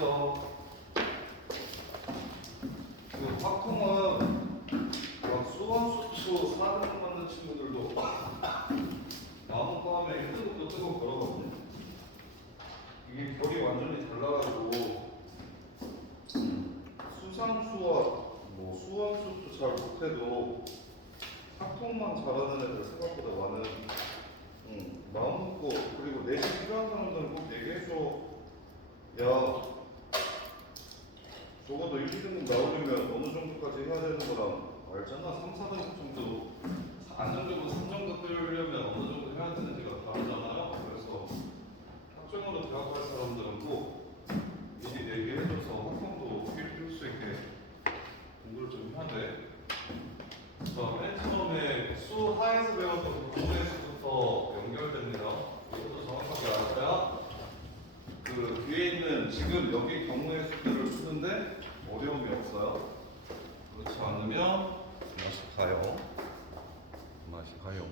있어. 그 화통은 막 수원수초 4등급 만든 친구들도 나무 까면 힘들고 또 뜨고 그러거든요. 이게 결이 완전히 달라가지고 수상수와 뭐 수원수도 잘 못해도 화통만 잘하는 애들 생각보다 많은. 마음 먹고 그리고 내신 필요한 사람들은 꼭 얘기해줘. 야, 적어도 1, 2등급 나오려면 어느 정도까지 해야 되는 거랑 알잖아. 3, 4등급 정도 안정적으로 3 정도 끌려면 어느 정도 해야 되는지가 다르잖아요. 그래서 학점으로 대학 갈 사람들은 꼭 미리 얘기해줘서 학점도 필 수 있게 공부를 좀 해야 돼. 자, 맨 처음에 수 하에서 배웠던 공부에서부터 연결됩니다. 이것도 정확하게 알아야 그 뒤에 있는 지금 여기 경우의 수들을 푸는데 어려움이 없어요. 그렇지 않으면 다시 가요. 다시 가요.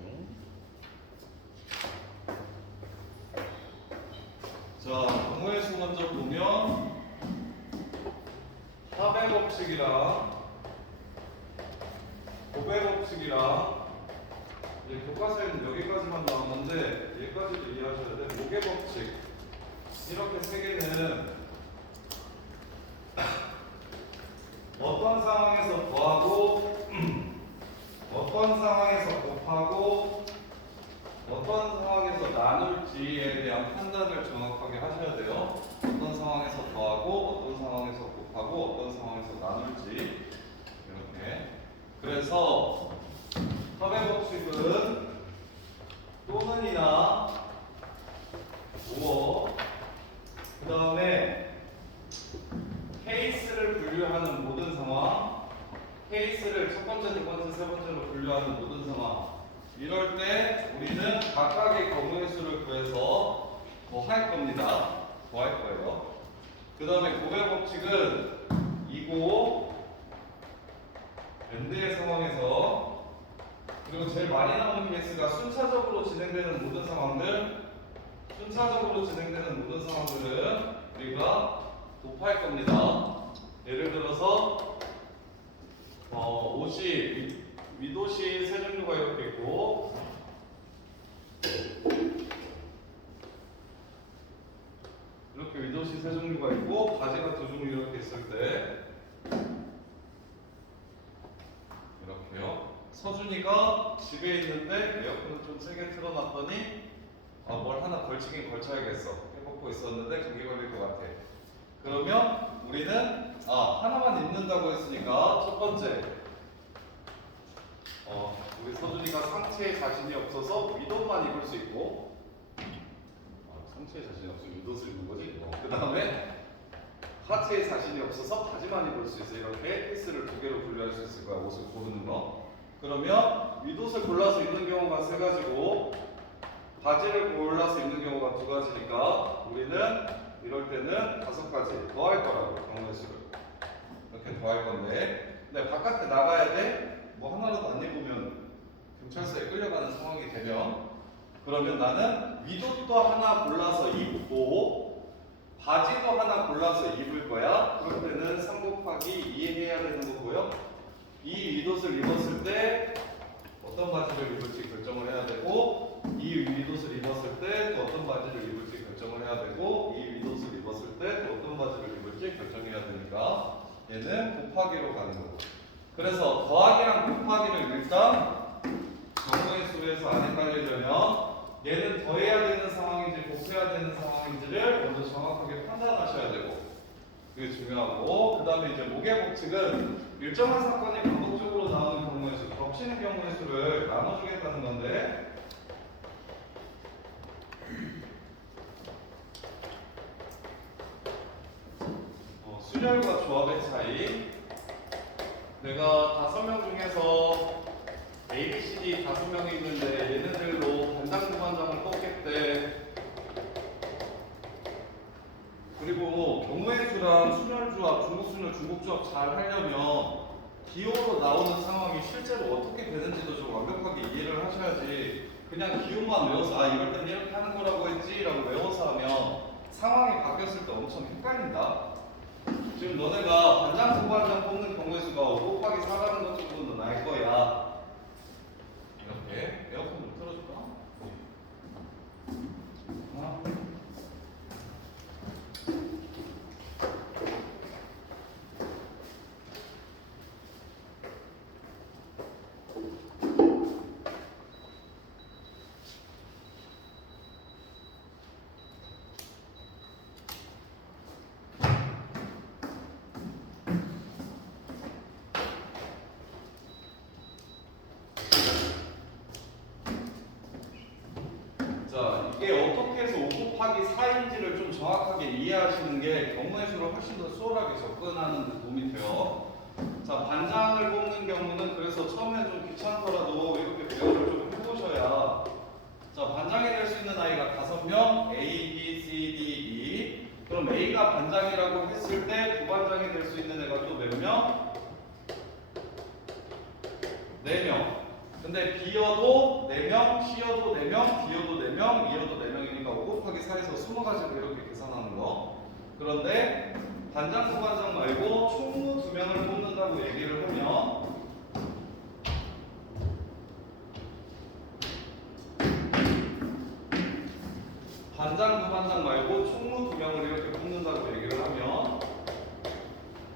자, 경우의 수 먼저 보면 합의 법칙이랑 고배 법칙이랑 이제 교과서에는 여기까지만 나왔는데 여기까지도 이해하셔야 돼. 모계 법칙 이렇게 세 개는 어떤 상황에서 더하고 어떤 상황에서 곱하고 어떤 상황에서 나눌지에 대한 판단을 정확하게 하셔야 돼요. 어떤 상황에서 더하고 어떤 상황에서 곱하고 어떤 상황에서 나눌지 이렇게. 그래서 합의 법칙은 또는이나 오어 그 다음에 케이스를 분류하는 모든 상황, 케이스를 첫 번째, 두 번째, 세 번째로 분류하는 모든 상황. 이럴 때 우리는 각각의 경우의 수를 구해서 더할 겁니다. 더할 거예요. 그 다음에 고배 법칙은 이고 밴드의 상황에서 그리고 제일 많이 나오는 케이스가 순차적으로 진행되는 모든 상황들, 순차적으로 진행되는 모든 상황들은 우리가 곱할 겁니다. 예를 들어서 옷이 윗옷이 세 종류가 이렇게 있고 이렇게 윗옷이 세 종류가 있고 바지가 두 종류 이렇게 있을 때 이렇게요. 서준이가 집에 있는데 에어컨을 좀 세게 틀어놨더니 뭘 하나 걸치긴 걸쳐야겠어. 해먹고 있었는데 감기 걸릴 것 같아. 그러면 우리는 하나만 입는다고 했으니까 첫 번째 우리 서준이가 상체에 자신이 없어서 윗옷만 입을 수 있고 상체에 자신이 없으면 윗옷을 입는 거지. 그 다음에 하체에 자신이 없어서 바지만 입을 수 있어. 이렇게 피스를 두 개로 분류할 수 있을 거야. 옷을 고르는 거. 그러면 윗옷을 골라서 입는 경우가 세 가지고 바지를 골라서 입는 경우가 두 가지니까 우리는 이럴 때는 5가지 더할 거라고. 경우의 수를 이렇게 더할 건데 근데 바깥에 나가야 돼. 뭐 하나라도 안 입으면 경찰서에 끌려가는 상황이 되면 그러면 나는 윗옷도 하나 골라서 입고 바지도 하나 골라서 입을 거야. 그럴 때는 3 곱하기 2 해야 되는 거고요. 이 윗옷을 입었을 때 어떤 바지를 입을지 결정을 해야 되고 이 윗옷을 입었을 때 또 어떤 바지를 입을지 결정을 해야 되고 이 윗옷을 입었을 때 또 어떤 바지를 입을지 결정해야 되니까 얘는 곱하기로 가는 거고. 그래서 더하기랑 곱하기를 일단 경우의 수에서 안 헷갈리려면 얘는 더해야 되는 상황인지 곱해야 되는 상황인지를 먼저 정확하게 판단하셔야 되고 그게 중요하고 그 다음에 이제 모계 법칙은 일정한 사건이 반복적으로 나오는 경우의 수, 겹치는 경우의 수를 나눠주겠다는 건데 순열과 조합의 차이. 내가 5명 중에서 A, B, C, D 5명이 있는데 얘네들로 반장 부반장을 뽑겠대. 그리고 경우의 수랑 순열 조합, 중국 순열, 중국 조합 잘 하려면 기호로 나오는 상황이 실제로 어떻게 되는지도 좀 완벽하게 이해를 하셔야지 그냥 기호만 외워서 이럴 땐 이렇게 하는 거라고 했지 라고 외워서 하면 상황이 바뀌었을 때 엄청 헷갈린다. 지금 너네가 반장, 부반장 뽑는 경우의 수가 5 곱하기 4라는 것 정도는 알 거야. 이렇게 에어컨 좀 틀어줄까? 하나. 자, 이게 어떻게 해서 5 곱하기 4인지를 좀 정확하게 이해하시는 게 경우의 수를 훨씬 더 수월하게 접근하는 데 도움이 돼요. 자, 반장을 뽑는 경우는 그래서 처음에 좀 귀찮더라도 이렇게 배열을 좀 해보셔야 자, 반장이 될 수 있는 아이가 5명, A, B, C, D, E. 그럼 A가 반장이라고 했을 때 부반장이 될 수 있는 애가 또 몇 명? 4명. 근데 B여도 4명, C여도 4명, D여도 4명, E여도 4명이니까 5 곱하기 4에서 20가지를 이렇게 계산하는 거. 그런데 반장, 부반장 말고 총무 2명을 뽑는다고 얘기를 하면 반장, 부반장 말고 총무 2명을 이렇게 뽑는다고 얘기를 하면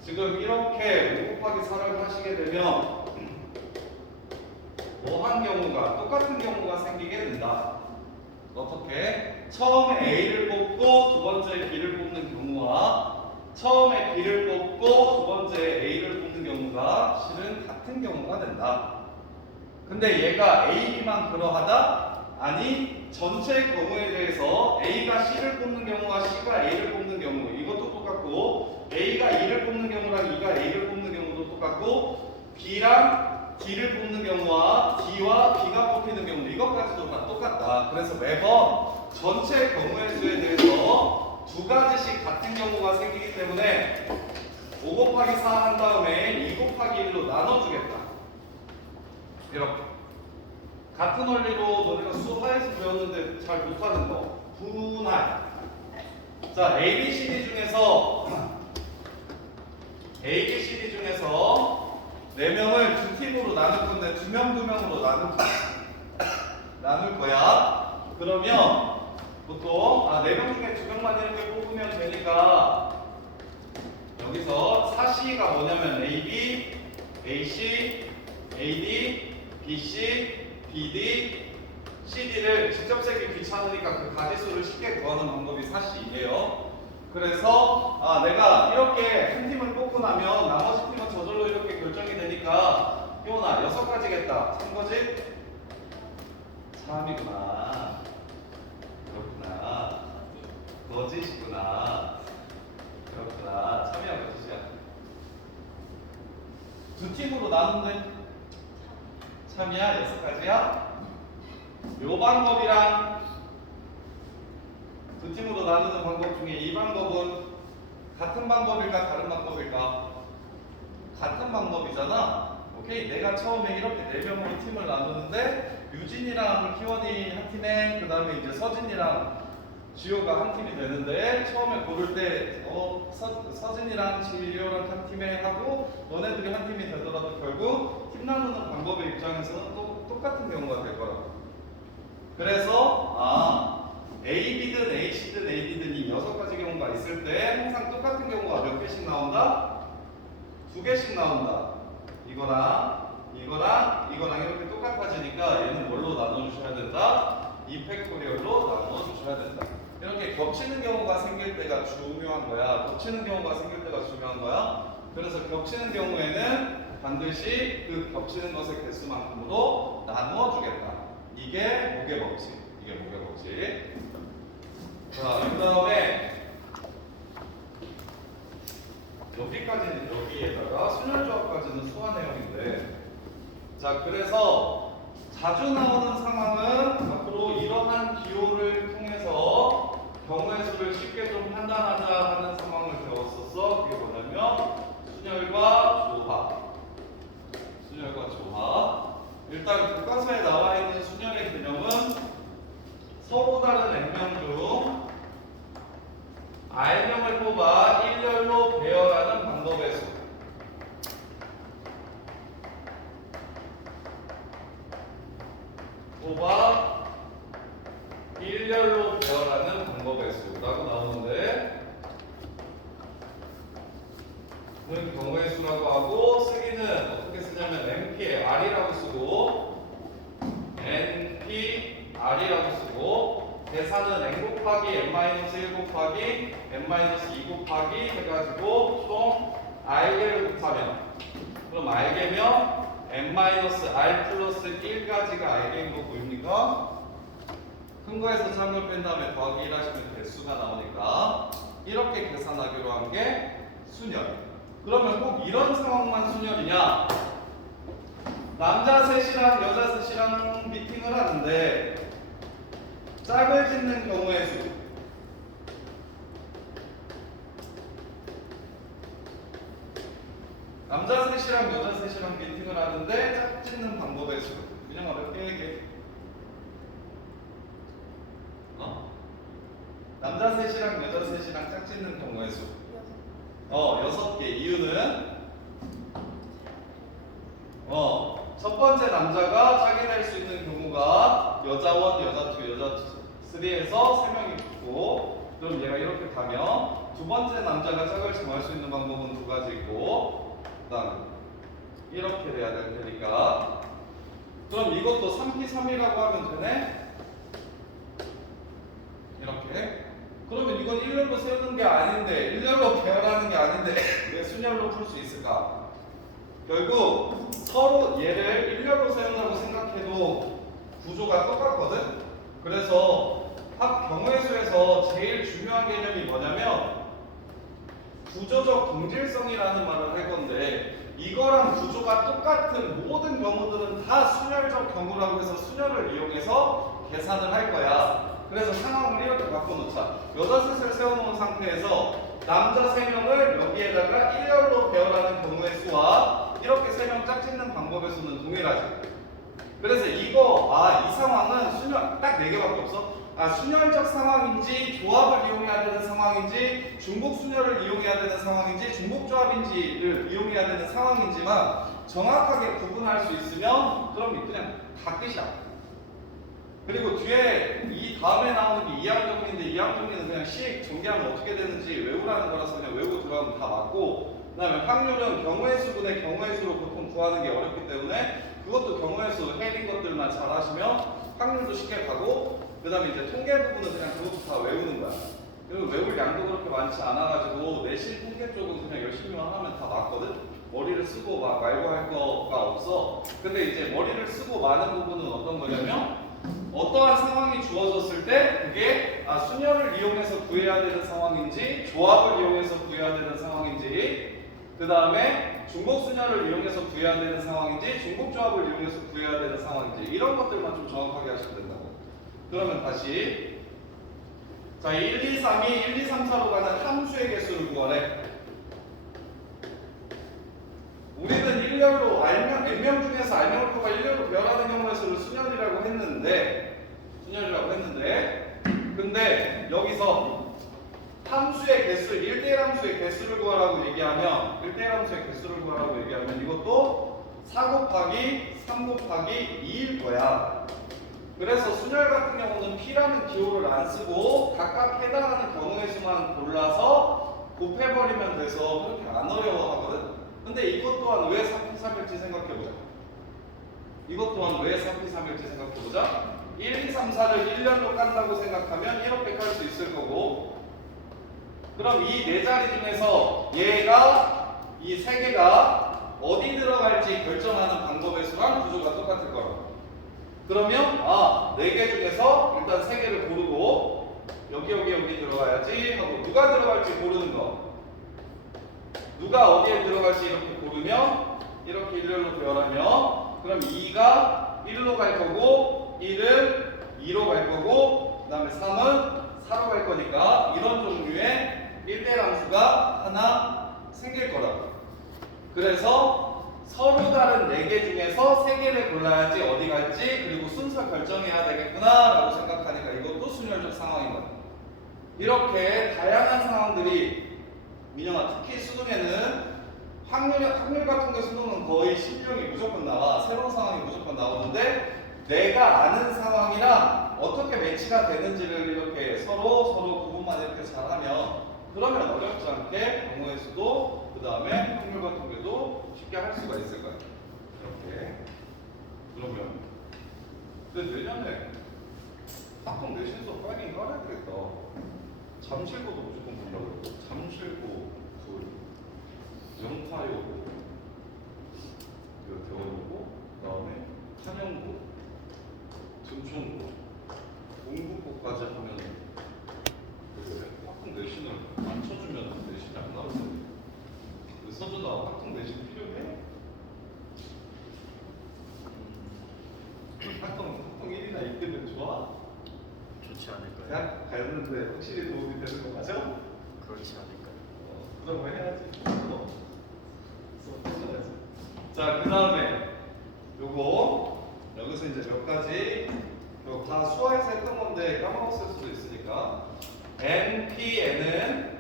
지금 이렇게 5 곱하기 4를 하시게 되면 뭐한 경우가 똑같은 경우가 생기게 된다. 어떻게? 처음에 A를 뽑고 두 번째 B를 뽑는 경우와 처음에 B를 뽑고 두 번째 A를 뽑는 경우가 실은 같은 경우가 된다. 근데 얘가 A, B만 그러하다? 아니, 전체 경우에 대해서 A가 C를 뽑는 경우와 C가 A를 뽑는 경우 이것도 똑같고 A가 E를 뽑는 경우랑 E가 A를 뽑는 경우도 똑같고 B랑 D를 뽑는 경우와 D와 B가 뽑히는 경우 이것까지도 다 똑같다. 그래서 매번 전체 경우의 수에 대해서 2가지씩 같은 경우가 생기기 때문에 5 곱하기 4 한 다음에 2 곱하기 1로 나눠주겠다. 이렇게 같은 원리로 너네가 수화에서 배웠는데 잘 못하는 거 분할. 자, ABCD 중에서 4명을 두 팀으로 나눌 건데 2명, 2명으로 나눌 거야. 그러면 보통 4명 중에 2명만 이렇게 뽑으면 되니까 여기서 사시가 뭐냐면 AB, AC, AD, BC, BD, CD를 직접 세기 귀찮으니까 그 가지수를 쉽게 구하는 방법이 사시예요. 그래서 내가 이렇게 한 팀을 뽑고 나면 나머지 팀은 저절로 이렇게 결정이 되니까 희원아 6가지겠다. 3거지? 3이구나. 그렇구나. 거짓이구나. 그렇구나. 3이야 거짓이야. 두 팀으로 나누는데 3이야? 6가지야? 요 방법이랑 두 팀으로 나누는 방법 중에 이 방법은 같은 방법일까 다른 방법일까? 같은 방법이잖아. 오케이? 내가 처음에 이렇게 4명으로 팀을 나누는데 유진이랑 희원이 한 팀에 그 다음에 이제 서진이랑 지효가 한 팀이 되는데 처음에 고를 때 서진이랑 지효랑 한 팀에 하고 너네들이 한 팀이 되더라도 결국 팀 나누는 방법의 입장에서는 또 똑같은 경우가 될 거라고. 그래서 A, B든 A, C든 A, D든 이 6가지 경우가 있을 때 항상 똑같은 경우가 몇 개씩 나온다? 2개씩 나온다. 이거랑 이거랑 이렇게 똑같아지니까 얘는 뭘로 나눠주셔야 된다? 2팩토리얼로 나눠주셔야 된다. 이렇게 겹치는 경우가 생길 때가 중요한 거야. 겹치는 경우가 생길 때가 중요한 거야. 그래서 겹치는 경우에는 반드시 그 겹치는 것의 개수만큼으로 나누어 주겠다. 이게 목의 법칙. 이게 목의 법칙. 자, 그 다음에 여기까지는 여기에다가 순열조합까지는 수화 내용인데, 자, 그래서 자주 나오는 상황은 앞으로 이러한 기호를 통해서 경우의 수를 쉽게 좀 판단하자 하는 상황을 배웠었어. 그게 뭐냐면 순열과 조합. 순열과 조합. 일단 교과서에 나와 있는 순열의 개념은 서로 다른 N명 중 R명을 뽑아 일렬로 배열하는 일렬로 배열하는 방법의 수라고 나오는데 는 경우의 수라고 하고 쓰기는 어떻게 쓰냐면 NP에 R이라고 쓰고 NP R이라고 쓰고 계산은 N 곱하기 N-1 곱하기 N-2 곱하기 해가지고 총 R개를 곱하면 그럼 R개면 N-R 플러스 1까지가 R개인 거 보입니까? 큰 거에서 작은 걸 뺀 다음에 더하기 1 하시면 개수가 나오니까 이렇게 계산하기로 한 게 순열. 그러면 꼭 이런 상황만 순열이냐? 남자 셋이랑 여자 셋이랑 미팅을 하는데 짝을 짓는 경우의 수. 남자 셋이랑 여자 셋이랑 미팅을 하는데 짝 짓는 방법의 수. 그냥 어렵게 얘기해. 남자 셋이랑 여자 셋이랑 짝 짓는 경우의 수. 6개. 이유는 첫 번째 남자가 짝이 될 수 있는 경우가 여자 1, 여자 2, 여자 3에서 3명이 있고 그럼 얘가 이렇게 가면 두 번째 남자가 짝을 정할 수 있는 방법은 두 가지 있고 그다음 이렇게 돼야 될 테니까 그럼 이것도 3P3이라고 하면 되네? 이렇게 그러면 이건 일렬로 세우는 게 아닌데 일렬로 배열하는 게 아닌데 왜 순열로 풀 수 있을까? 결국 서로 얘를 일렬로 세운다고 생각해도 구조가 똑같거든? 그래서 합 경우의 수에서 제일 중요한 개념이 뭐냐면 구조적 동질성이라는 말을 할 건데 이거랑 구조가 똑같은 모든 경우들은 다 순열적 경우라고 해서 순열을 이용해서 계산을 할 거야. 그래서 상황을 이렇게 바꿔놓자. 여자 셋을 세워놓은 상태에서 남자 3명을 여기에다가 일렬로 배열하는 경우의 수와 이렇게 3명 짝 짓는 방법의 수는 동일하지. 그래서 이거 이 상황은 순열 딱 4개밖에 없어. 순열적 상황인지 조합을 이용해야 되는 상황인지 중복 순열을 이용해야 되는 상황인지 중복 조합인지를 이용해야 되는 상황인지만 정확하게 구분할 수 있으면 그럼 그냥 다 끝이야. 그리고 뒤에 이 다음에 나오는 게 이항 정리인데 이항 정리는 그냥 식 전개하면 어떻게 되는지 외우라는 거라서 그냥 외우고 들어가면 다 맞고 그 다음에 확률은 경우의 수분의 경우의 수로 보통 구하는 게 어렵기 때문에 그것도 경우의 수 해린 것들만 잘 하시면 확률도 쉽게 가고 그 다음에 이제 통계 부분은 그냥 그것도 다 외우는 거야. 그리고 외울 양도 그렇게 많지 않아가지고 내신 통계 쪽은 그냥 열심히만 하면 다 맞거든. 머리를 쓰고 막 말고 할 거가 없어. 근데 이제 머리를 쓰고 많은 부분은 어떤 거냐면 어떠한 상황이 주어졌을 때 그게 순열을 이용해서 구해야 되는 상황인지 조합을 이용해서 구해야 되는 상황인지 그 다음에 중복 순열을 이용해서 구해야 되는 상황인지 중복 조합을 이용해서 구해야 되는 상황인지 이런 것들만 좀 정확하게 하시면 된다고. 그러면 다시 자 1, 2, 3이 1, 2, 3, 4로 가는 함수의 개수를 구하래. 우리는 일렬로 N명 중에서 R명을 뽑아 일렬로 배열하는 경우에서는 순열이라고 했는데 근데 여기서 함수의 개수 1대1 함수의 개수를 구하라고 얘기하면 1대1 함수의 개수를 구하라고 얘기하면 이것도 4 곱하기 3 곱하기 2일 거야. 그래서 순열 같은 경우는 P라는 기호를 안 쓰고 각각 해당하는 경우의 수만 골라서 곱해버리면 돼서 그렇게 안 어려워하거든. 근데 이것 또한 왜 3P3일지 생각해보자. 이것 또한 왜 3P3일지 생각해보자. 1, 2, 3, 4를 1년로 깐다고 생각하면 이렇게 깔 수 있을 거고 그럼 이 네 자리 중에서 얘가 이 세 개가 어디 들어갈지 결정하는 방법의 수랑 구조가 똑같을 거라고. 그러면 네 개 중에서 일단 세 개를 고르고 여기 들어가야지 하고 누가 들어갈지 고르는 거. 누가 어디에 들어갈지 이렇게 고르면 이렇게 일렬로 배열하면 그럼 2가 1로 갈 거고 1은 2로 갈 거고 그 다음에 3은 4로 갈 거니까 이런 종류의 1대1 함수가 하나 생길 거라고. 그래서 서로 다른 4개 중에서 3개를 골라야지 어디 갈지 그리고 순서 결정해야 되겠구나 라고 생각하니까 이것도 순열적 상황인 거야. 이렇게 다양한 상황들이 민영아 특히 수능에는 확률 같은 거 수능은 거의 신용이 무조건 나와. 새로운 상황이 무조건 나오는데 내가 아는 상황이랑 어떻게 매치가 되는지를 이렇게 서로 구분만 이렇게 잘하면 그러면 어렵지 않게 경우의 수도 그 다음에 확률과 통계도 쉽게 할 수가 있을 거예요. 이렇게. 그러면 내년에 학종 내신 수업 빨리 깔아야 되겠다. 잠실고도 무조건 본다고 했고 잠실고 영타요 이거 배워보고 그 다음에 한영고 등촌고 동국고까지 하면 학종 내신을 안 쳐주면 내신이 안 나올 텐데 서준아 학종 내신 필요해? 학종 1이나 2등은 좋아? 좋지 않을까요? 대학 가는데 확실히 도움이 되는 거 맞아? 그렇지 않을까요? 그런 거 해야지. 자, 그 다음에 요거 여기서 이제 몇 가지 이거 다 수화에서 했던 건데 까먹었을 수도 있으니까 NPN은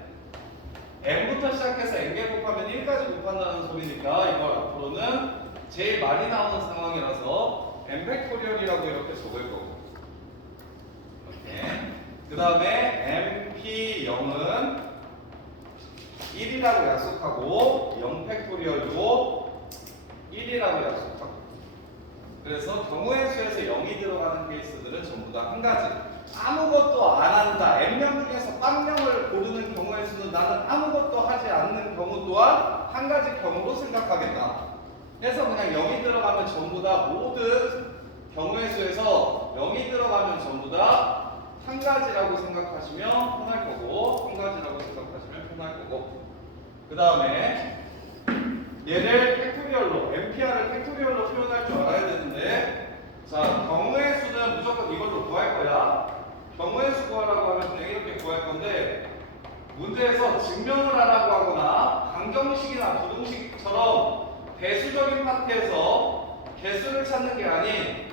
N부터 시작해서 N개 곱하면 1까지 곱한다는 소리니까 이걸 앞으로는 제일 많이 나오는 상황이라서 N 팩토리얼이라고 이렇게 적을 거고 이렇게 그 다음에 MP0은 1이라고 약속하고 0 팩토리얼도 1이라고 약속하고 그래서 경우의 수에서 0이 들어가는 케이스들은 전부 다 한 가지 아무것도 안 한다 N명 중에서 빵명을 고르는 경우의 수는 나는 아무것도 하지 않는 경우 또한 한 가지 경우로 생각하겠다 그래서 그냥 0이 들어가면 전부 다 모든 경우의 수에서 0이 들어가면 전부 다 한 가지라고 생각하시면 편할 거고 한 가지라고 생각하시면 편할 거고 그 다음에 얘를 팩토리얼로 MPR을 팩토리얼로 표현할 줄 알아야 되는데 자 경우의 수는 무조건 이걸로 구할 거야 경우의 수 구하라고 하면 그냥 이렇게 구할 건데 문제에서 증명을 하라고 하거나 방정식이나 부등식처럼 대수적인 파트에서 개수를 찾는 게 아닌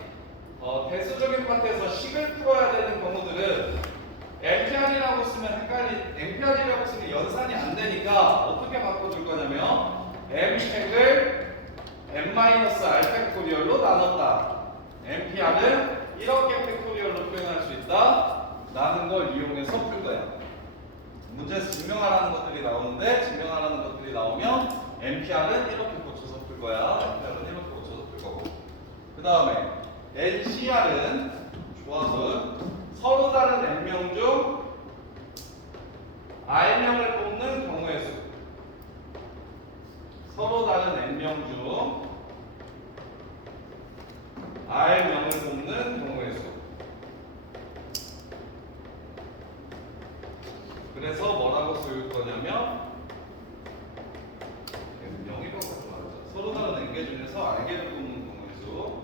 대수적인 파트에서 식을 풀어야 되는 경우들은 MPR이라고 쓰면 MPR이라고 쓰면 연산이 안 되니까 어떻게 바꿔줄 거냐면 MP를 M-R 팩토리얼로 나눴다. MPR은 이렇게 팩토리얼로 표현할 수 있다. 라는 걸 이용해서 풀 거야. 문제에서 증명하라는 것들이 나오는데 증명하라는 것들이 나오면 MPR은 이렇게 고쳐서 풀 거야. MPR은 이렇게 고쳐서 풀 거고. 그 다음에 NCR은 조합은 서로 다른 N명 중 R명을 뽑는 경우의 수. 서로 다른 N명 중 R명을 뽑는 경우의 수. 그래서 뭐라고 쓸 거냐면 N명이라고 말하죠. 서로 다른 N개 중에서 R개를 뽑는 경우의 수.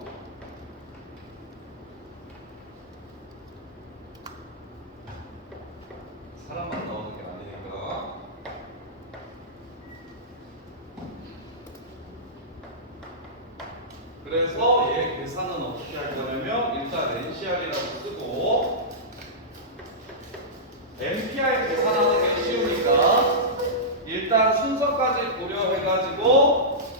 사람만 나오는 게 아니니까. 그래서 얘 계산은 어떻게 할 거냐면 일단 NCR이라고 쓰고 MPR 계산하는 게 쉬우니까 일단 순서까지 고려해가지고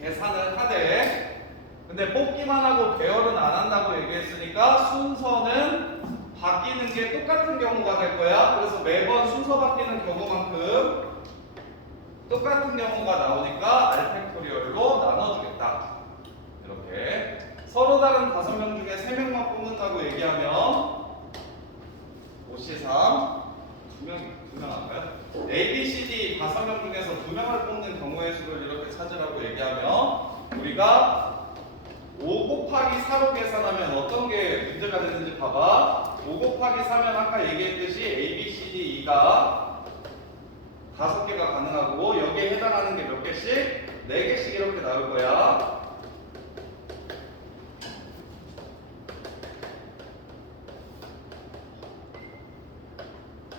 계산을 하되 근데 뽑기만 하고 배열은 안 한다고 얘기했으니까 순서는 바뀌는 게 똑같은 경우가 될 거야. 그래서 매번 순서 바뀌는 경우만큼 똑같은 경우가 나오니까 알팩토리얼로 나눠주겠다. 이렇게 서로 다른 5명 중에 3명만 뽑는다고 얘기하면 5C3 2명 할까요? A, B, C, D 5명 중에서 2명을 뽑는 경우의 수를 이렇게 찾으라고 얘기하면 우리가 5 곱하기 4로 계산하면 어떤 게 문제가 되는지 봐봐. 5 곱하기 4면 아까 얘기했듯이 A, B, C, D, E가 5개가 가능하고 여기에 해당하는 게 몇 개씩? 4개씩 이렇게 나올 거야.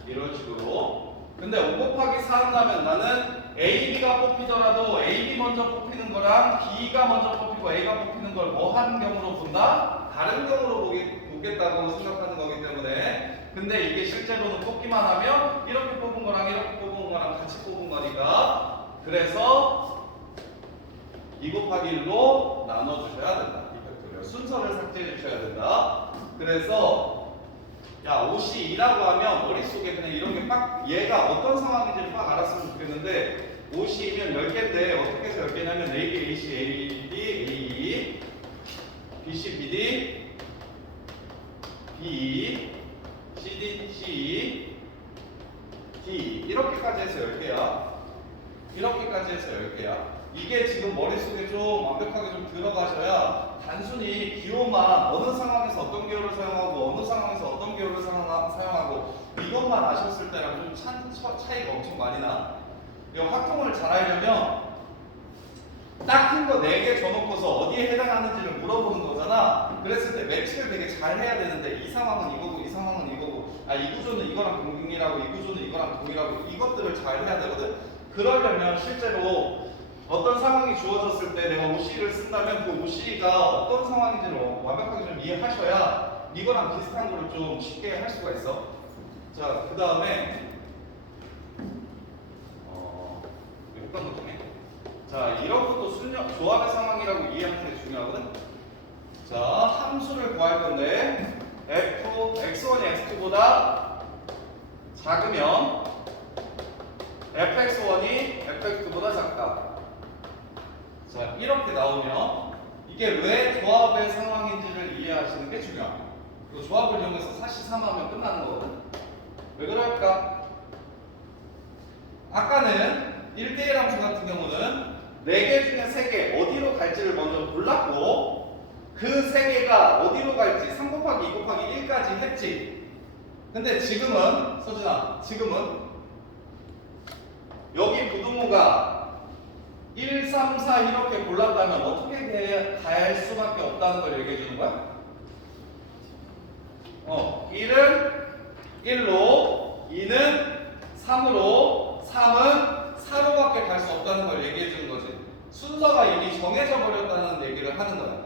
이런 식으로. 근데 5 곱하기 4 한다면 나는 A, B가 뽑히더라도 A, B 먼저 뽑히는 거랑 B가 먼저 뽑히고 A가 뽑히는 걸 뭐 하는 경우로 본다? 다른 경우로 보겠다고 생각하는 거기 때문에 근데 이게 실제로는 뽑기만 하면 이렇게 뽑은 거랑 이렇게 뽑은 거랑 같이 뽑은 거니까 그래서 2 곱하기 1로 나눠주셔야 된다. 이 팩토리얼 순서를 삭제해 주셔야 된다. 그래서 야 옷이 2라고 하면 머릿속에 그냥 이런 게 빡 얘가 어떤 상황인지 빡 알았으면 좋겠는데 옷이 2면 10개인데 어떻게 해서 10개냐면 AB, AC, AD, AE, BC, BD, BE, CD, CE, D 이렇게까지 해서 10개야. 이렇게까지 해서 10개야. 이게 지금 머릿속에 좀 완벽하게 좀 들어가셔야 단순히 기호만 어느 상황에서 어떤 기호를 사용하고 어느 상황에서 어떤 기호를 사용하고 이것만 아셨을 때랑 좀 차이가 엄청 많이 나. 이 확통을 잘 하려면 딱 큰 거 4개 줘놓고서 어디에 해당하는지를 물어보는 거잖아. 그랬을 때 매치를 되게 잘 해야 되는데 이 상황은 이거고 이 상황은 이거고 이 구조는 이거랑 동일하고 이 구조는 이거랑 동일하고 이것들을 잘 해야 되거든. 그러려면 실제로 어떤 상황이 주어졌을 때 내가 OC를 쓴다면 그 OC가 어떤 상황인지를 완벽하게 좀 이해하셔야 이거랑 비슷한 거를 좀 쉽게 할 수가 있어. 자, 그 다음에 어떤 것 중에 자, 이런 것도 조합의 상황이라고 이해하는 게 중요하거든. 자, 함수를 구할 건데 x1이 x2보다 작으면 fx1이 fx2보다 작다. 자, 이렇게 나오면 이게 왜 조합의 상황인지를 이해하시는 게 중요합니다. 그 조합을 이용해서 사시삼하면 끝나는 거거든. 왜 그럴까? 아까는 1대1 함수 같은 경우는 4개 중에 3개 어디로 갈지를 먼저 골랐고 그 3개가 어디로 갈지 3 곱하기 2 곱하기 1까지 했지. 근데 지금은 서준아, 지금은 여기 부등호가 1, 3, 4 이렇게 골랐다면 어떻게 가야 할 수밖에 없다는 걸 얘기해 주는 거야? 1은 1로, 2는 3으로, 3은 4로밖에 갈 수 없다는 걸 얘기해 주는 거지. 순서가 이미 정해져 버렸다는 얘기를 하는 거야.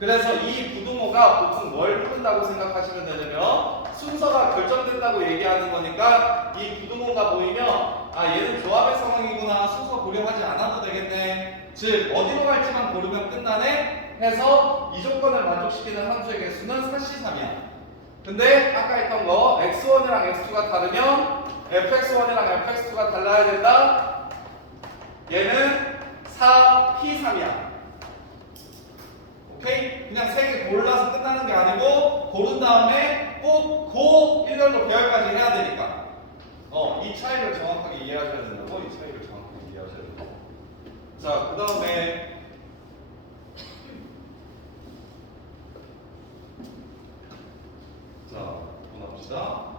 그래서 이 부등호가 보통 뭘 부른다고 생각하시면 되냐면 순서가 결정된다고 얘기하는 거니까 이 부등호가 보이면 얘는 조합의 상황이구나, 순서 고려하지 않아도 되겠네, 즉 어디로 갈지만 고르면 끝나네 해서 이 조건을 만족시키는 함수의 개수는 4C3이야. 근데 아까 했던 거 x1이랑 x2가 다르면 fx1이랑 fx2가 달라야 된다. 얘는 4p3이야. 오케이? 그냥 3개 골라서 끝나는 게 아니고 고른 다음에 꼭 고 1년도 배열까지 해야 되니까 이 차이를 정확하게 이해하셔야 된다고. 이 차이를 정확하게 이해하셔야 된다고. 자, 그 다음에 자, 한번 봅시다.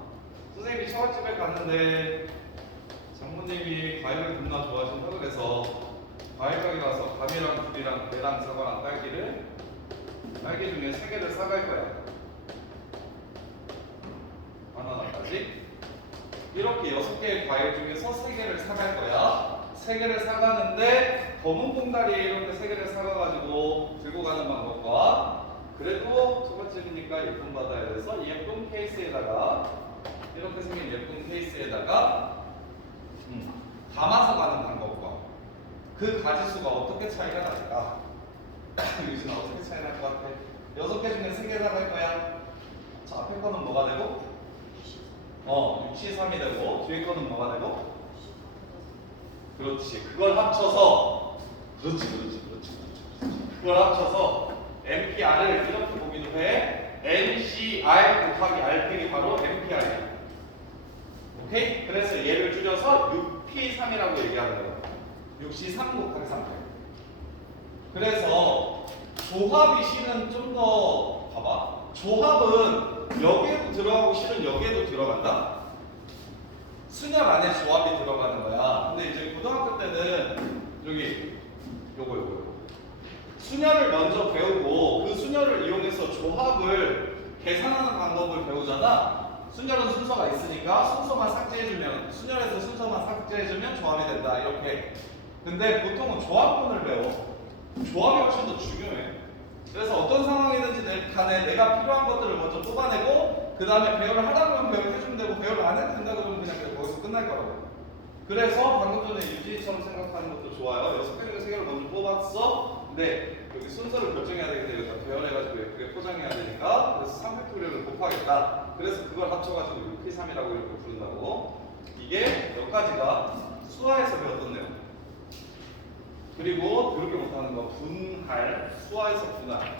선생님이 처갓집에 갔는데 장모님이 과일을 겁나 좋아하신다고 그래서 과일 가게 가서 감이랑 귤이랑 배랑 사과랑 딸기 중에 3개를 사갈 거야. 바나나까지. 이렇게 6개의 과일 중에서 3개를 사갈 거야. 3개를 사가는데 검은 봉다리 이렇게 3개를 사가가지고 들고 가는 방법과 그래도 초밥집이니까 예쁨 받아야 돼서 이 예쁜 케이스에다가 이렇게 생긴 예쁜 케이스에다가 담아서 가는 방법과 그 가지수가 어떻게 차이가 날까? 유진아 어떻게 차이 날 것 같아? 6개 중에 3개 사갈 거야. 자, 앞에 거는 뭐가 되고? 63이 되고 뒤에 거는 뭐가 되고? 그렇지. 그걸 합쳐서 그렇지. 그걸 합쳐서 MPR을 이렇게 보기도 해. NCR 곱하기 R팩이 바로 MPR이야. 오케이? 그래서 얘를 줄여서 6P3이라고 얘기하는 거예요. 6C3 곱하기 3팩. 그래서 조합이 실은 좀 더 봐봐. 조합은 여기에도 들어가고 실은 여기에도 들어간다. 순열 안에 조합이 들어가는 거야. 근데 이제 고등학교 때는 여기 요거 순열을 먼저 배우고 그 순열을 이용해서 조합을 계산하는 방법을 배우잖아. 순열은 순서가 있으니까 순서만 삭제해주면, 순열에서 순서만 삭제해주면 조합이 된다 이렇게. 근데 보통은 조합문을 배워. 조합이 훨씬 더 중요해. 그래서 어떤 상황이든지 간에 내가 필요한 것들을 먼저 뽑아내고 그 다음에 배열을 하다 보면 배열을 해주면 되고 배열을 안 해도 된다 그러면 그냥 거기서 끝날 거라고. 그래서 방금 전에 유진이처럼 생각하는 것도 좋아요. 6개 중에 3개를 먼저 뽑았어. 근데 여기 순서를 결정해야 되겠네. 여기다 배열해가지고 예쁘게 포장해야 되니까. 그래서 3팩토리얼을 곱하겠다. 그래서 그걸 합쳐가지고 6P3이라고 이렇게 부른다고. 이게 몇 가지가 수화에서 배웠던 내용. 그리고 그렇게 못하는 거 분할, 수화에서 분할.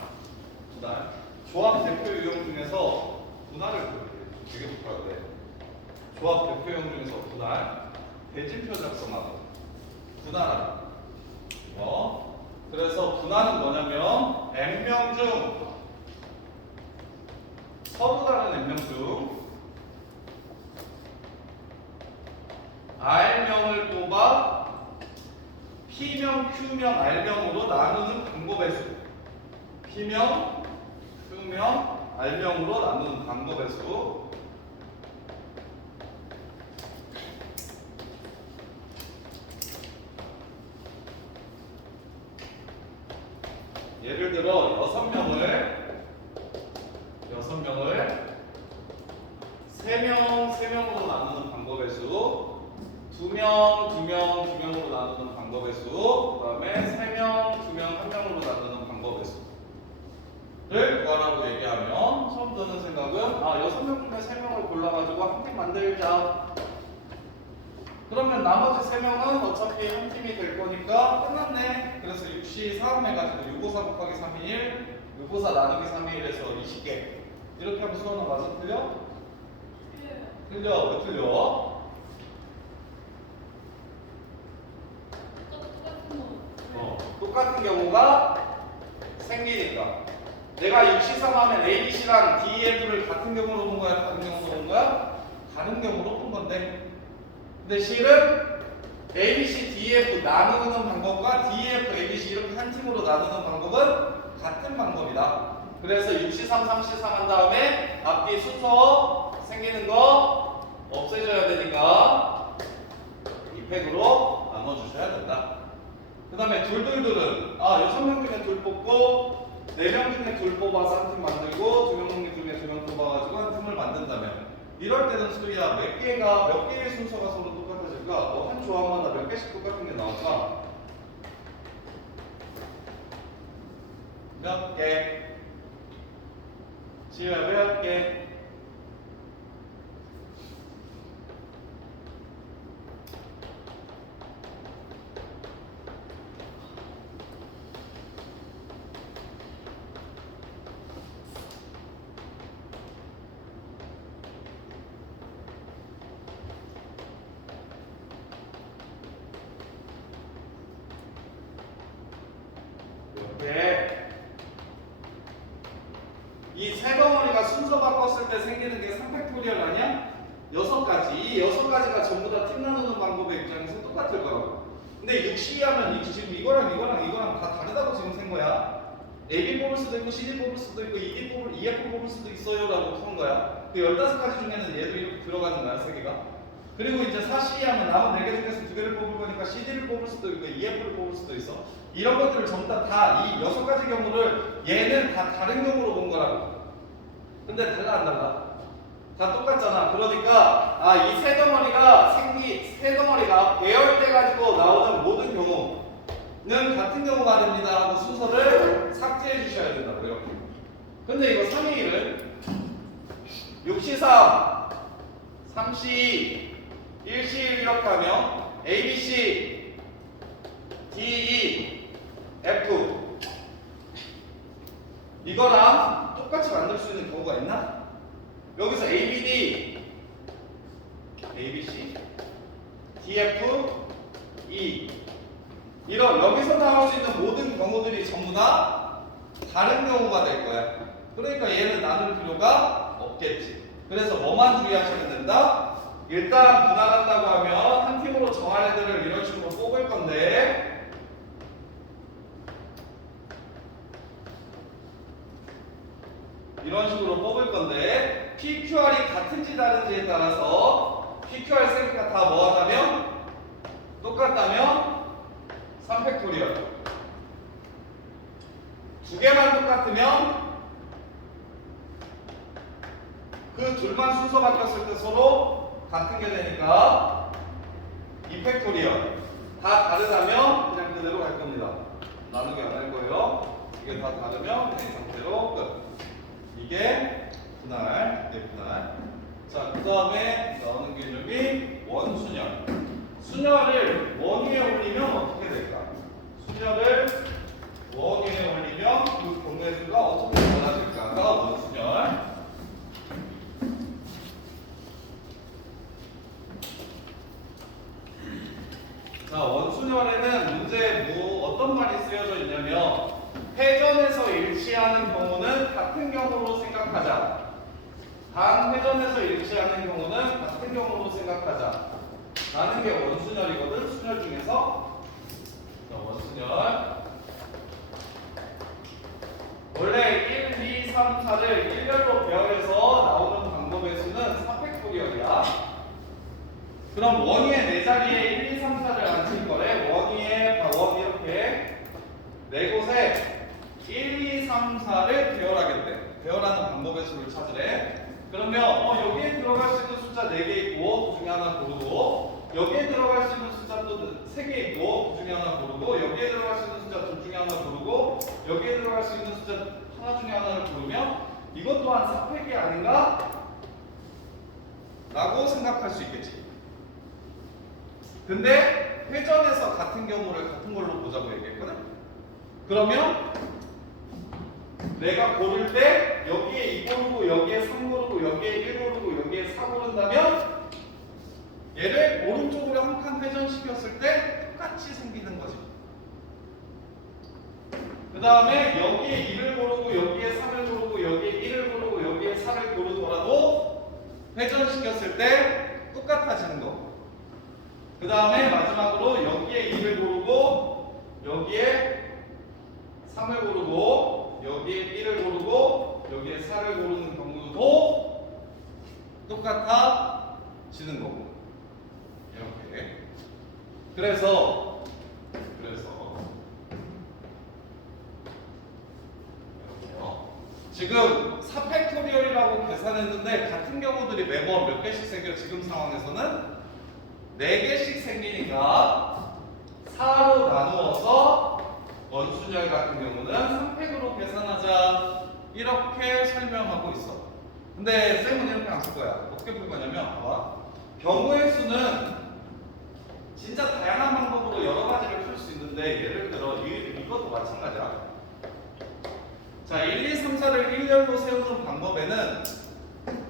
조합 대표 유형 중에서 분할을 되게 못하는데. 조합 대표 유형 중에서 분할, 대진표 작성하고 분할하고. 그래서 분할은 뭐냐면 n명 중 서로 다른 n명 중 r명을 뽑아 p명, q명, r명으로 나누는 방법의 수. p명, q명, r명으로 나누는 방법의 수. 예를 들어 6명을 3명으로 나누는 방법의 수, 2명으로 나누는 방법의 수, 그 다음에 3명, 2명, 1명으로 나누는 방법의 수를 구하라고 얘기하면 처음 드는 생각은 6명 중에 3명을 골라가지고 한 팀 만들자. 그러면 나머지 3명은 어차피 한 팀이 될 거니까 끝났네. 그래서 6시 4 해가지고 654 곱하기 3이 1, 654 나누기 3이 1에서 20개. 이렇게 하면 수원은 맞아? 틀려? 틀려. 왜 틀려? 똑같은 경우가 생기니까. 내가 613 하면 ABC랑 DEF를 같은 경우로 본 거야? 다른 경우로 본 거야? 다른 경우로 본 건데. 근데 실은 ABC, DEF 나누는 방법과 DEF, ABC 이렇게 한 팀으로 나누는 방법은 같은 방법이다. 그래서 6C3, 3C3 한 다음에 앞뒤 순서 생기는 거 없애줘야 되니까 이 팩으로 나눠주셔야 된다. 그 다음에 둘은 6명 중에 둘 뽑고 4명 중에 둘 뽑아서 한 팀 만들고 2명 중에 2명 뽑아가지고 한 팀을 만든다면 이럴 때는 수야 몇 개의 순서가 서로 똑같아질까? 한 조합마다 몇 개씩 똑같은 게 나올까? 몇 개? 지우야 몇 개? 이 세 덩어리가 순서 바꿨을 때 생기는 게 3팩토리얼 아니야? 6가지. 이 6가지가 전부 다 팀 나누는 방법의 입장에서 똑같을 거라고. 근데 6C 하면 지금 이거랑 다 다르다고 지금 센 거야. AB 뽑을 수도 있고 CD 뽑을 수도 있고 EF 뽑을 수도 있어요 라고 푼 거야. 그 15가지 중에는 얘도 이렇게 들어가는 거야, 3개가. 그리고 이제 4C 하면 남은 4개 중에서 2개를 뽑을 거니까 CD를 뽑을 수도 있고 EF를 뽑을 수도 있어. 이런 것들을 전부 다 이 6가지 경우를 얘는 다 다른 경우로 본 거라고. 근데 달라 안 달라? 다 똑같잖아. 그러니까 이 세 덩어리가 배열돼 가지고 나오는 모든 경우는 같은 경우가 됩니다 하고 순서를 삭제해 주셔야 된다고 이렇게. 근데 이거 3의 1은 6C3, 3C, 1C1 이렇게 하면 ABC, DE, F 이거랑 똑같이 만들 수 있는 경우가 있나? 여기서 ABD, ABC, DF, E 이런 여기서 나올 수 있는 모든 경우들이 전부 다 다른 경우가 될 거야. 그러니까 얘는 나눌 필요가 없겠지. 그래서 뭐만 주의하시면 된다? 일단 분할한다고 하면 한 팀으로 정할 애들을 이런 식으로 뽑을 건데 PQR이 같은지 다른지에 따라서 PQR 셀프가 다 뭐하다면? 똑같다면 3팩토리얼. 두 개만 똑같으면 그 둘만 순서 바뀌었을 때 서로 같은 게 되니까 2팩토리얼. 다 다르다면 그냥 그대로 갈 겁니다. 나누기 안 할 거예요. 개 다 다르면 이 상태로 끝. 이게 분할, 이게 분할. 자, 그 다음에 나오는 개념이 원순열. 순열을 원 위에 올리면 어떻게 될까? 순열을 원 위에 올리면 그 공배수가 어떻게 달라질까가 원순열. 자, 원순열에는 문제에 어떤 말이 쓰여져 있냐면 회전에서 일치하는 경우는 같은 경우로 생각하자. 단 회전에서 일치하는 경우는 같은 경우로 생각하자. 라는 게 원순열이거든. 순열 중에서. 자, 원순열. 원래 1, 2, 3, 4를 일렬로 배열해서 나오는 방법의 수는 4팩토리얼이야. 그럼 원위의 네 자리에 1, 2, 3, 4를 앉힐 거래. 원위에 원 이렇게 네 곳에 1, 2, 3, 4를 배열하겠대. 배열하는 방법의 수를 찾으래. 그러면 여기에 들어갈 수 있는 숫자 4개 있고 그 중에 하나 고르고, 여기에 들어갈 수 있는 숫자 또 3개 있고 그 중에 하나 고르고, 여기에 들어갈 수 있는 숫자 둘 중에 하나 고르고, 여기에 들어갈 수 있는 숫자 하나 중에 하나를 고르면 이것 또한 4팩이 아닌가? 라고 생각할 수 있겠지. 근데 회전에서 같은 경우를 같은 걸로 보자고 얘기했거든? 그러면 내가 고를 때 여기에 2 고르고 여기에 3 고르고 여기에 1 고르고 여기에 4 고른다면 얘를 오른쪽으로 한 칸 회전시켰을 때 똑같이 생기는 거지. 그 다음에 여기에 2를 고르고 여기에 3을 고르고 여기에 1을 고르고 여기에 4를 고르더라도 회전시켰을 때 똑같아지는 거. 그 다음에 마지막으로 여기에 2를 고르고 여기에 3을 고르고 여기에 1을 고르고 여기에 4를 고르는 경우도 똑같아지는 거고. 이렇게. 그래서 지금 4팩토리얼이라고 계산했는데 같은 경우들이 매번 몇 개씩 생겨. 지금 상황에서는 4개씩 생기니까 4로 나누어서 원순열 같은 경우는 3팩으로 계산하자, 이렇게 설명하고 있어. 근데 쌤은 이렇게 안 쓸 거야. 어떻게 풀 거냐면 봐봐. 경우의 수는 진짜 다양한 방법으로 여러 가지를 풀 수 있는데, 예를 들어 이것도 마찬가지야. 자, 1, 2, 3, 4를 일렬로 세우는 방법에는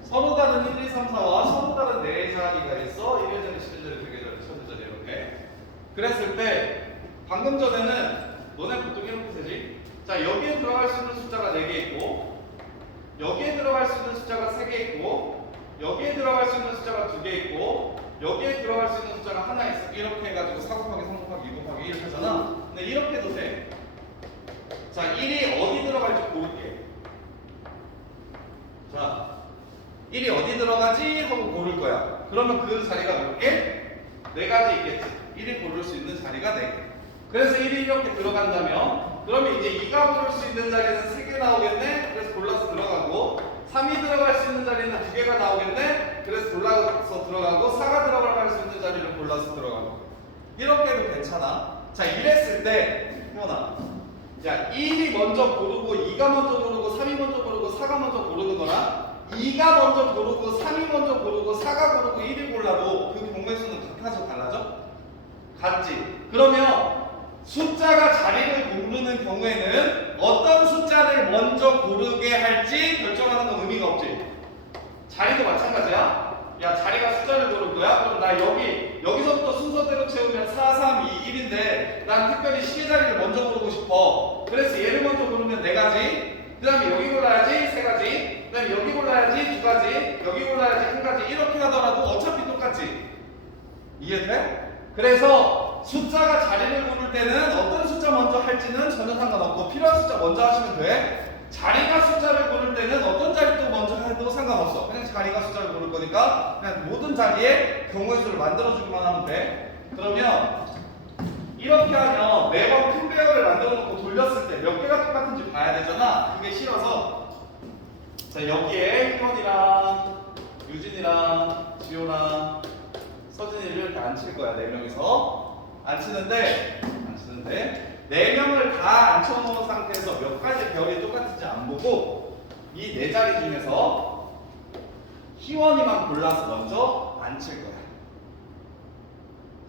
서로 다른 1, 2, 3, 4와 서로 다른 네 자리가 있어. 1의 자리, 10의 자리, 100의 자리, 1000의 자리 이렇게. 그랬을 때 방금 전에는 너네 보통 이렇게 되지. 자, 여기에 들어갈 수 있는 숫자가 4개 있고, 여기에 들어갈 수 있는 숫자가 3개 있고, 여기에 들어갈 수 있는 숫자가 2개 있고, 여기에 들어갈 수 있는 숫자가 하나 있어. 이렇게 해가지고 4 곱하기 3 곱하기 2 곱하기 1 하잖아. 근데 이렇게 해도 돼. 자, 1이 어디 들어갈지 고를게. 자, 1이 어디 들어가지? 하고 고를 거야. 그러면 그 자리가 몇 개? 4가지 있겠지. 1이 고를 수 있는 자리가 4개. 그래서 1이 이렇게 들어간다면, 그러면 이제 2가 고를 수 있는 자리는 3개 나오겠네? 그래서 골라서 들어가고, 3이 들어갈 수 있는 자리는 2개가 나오겠네? 그래서 골라서 들어가고, 4가 들어갈 수 있는 자리를 골라서 들어가고. 이렇게 해도 괜찮아. 자, 이랬을 때, 태어나. 야, 1이 먼저 고르고 2가 먼저 고르고 3이 먼저 고르고 4가 먼저 고르는 거나, 2가 먼저 고르고 3이 먼저 고르고 4가 고르고 1이 골라도 그 경우의 수는 같아져 달라져? 같지? 그러면 숫자가 자리를 고르는 경우에는 어떤 숫자를 먼저 고르게 할지 결정하는 건 의미가 없지? 자리도 마찬가지야. 야, 자리가 숫자를 고를 거야? 그럼 나 여기서부터 순서대로 채우면 4, 3, 2, 1인데 난 특별히 시계 자리를 먼저 고르고 싶어. 그래서 얘를 먼저 고르면 4가지, 그 다음에 여기 골라야지 3가지, 그 다음에 여기 골라야지 2가지, 여기 골라야지 1가지, 이렇게 하더라도 어차피 똑같지. 이해돼? 그래서 숫자가 자리를 고를 때는 어떤 숫자 먼저 할지는 전혀 상관없고, 필요한 숫자 먼저 하시면 돼. 자리가 숫자를 고를 때는 어떤 자리도 먼저 해도 상관없어. 그냥 자리가 숫자를 고를 거니까 그냥 모든 자리에 경우의 수를 만들어주기만 하면 돼. 그러면 이렇게 하면 매번 큰 배열을 만들어 놓고 돌렸을 때 몇 개가 똑같은지 봐야 되잖아. 그게 싫어서, 자, 여기에 희원이랑 유진이랑 지호랑 서진이를 이렇게 앉힐 거야. 4명이서 앉히는데 4명을 다 앉혀놓은 상태에서 몇 가지 별이 똑같은지 안 보고 이 4자리 중에서 희원이만 골라서 먼저 앉힐 거야.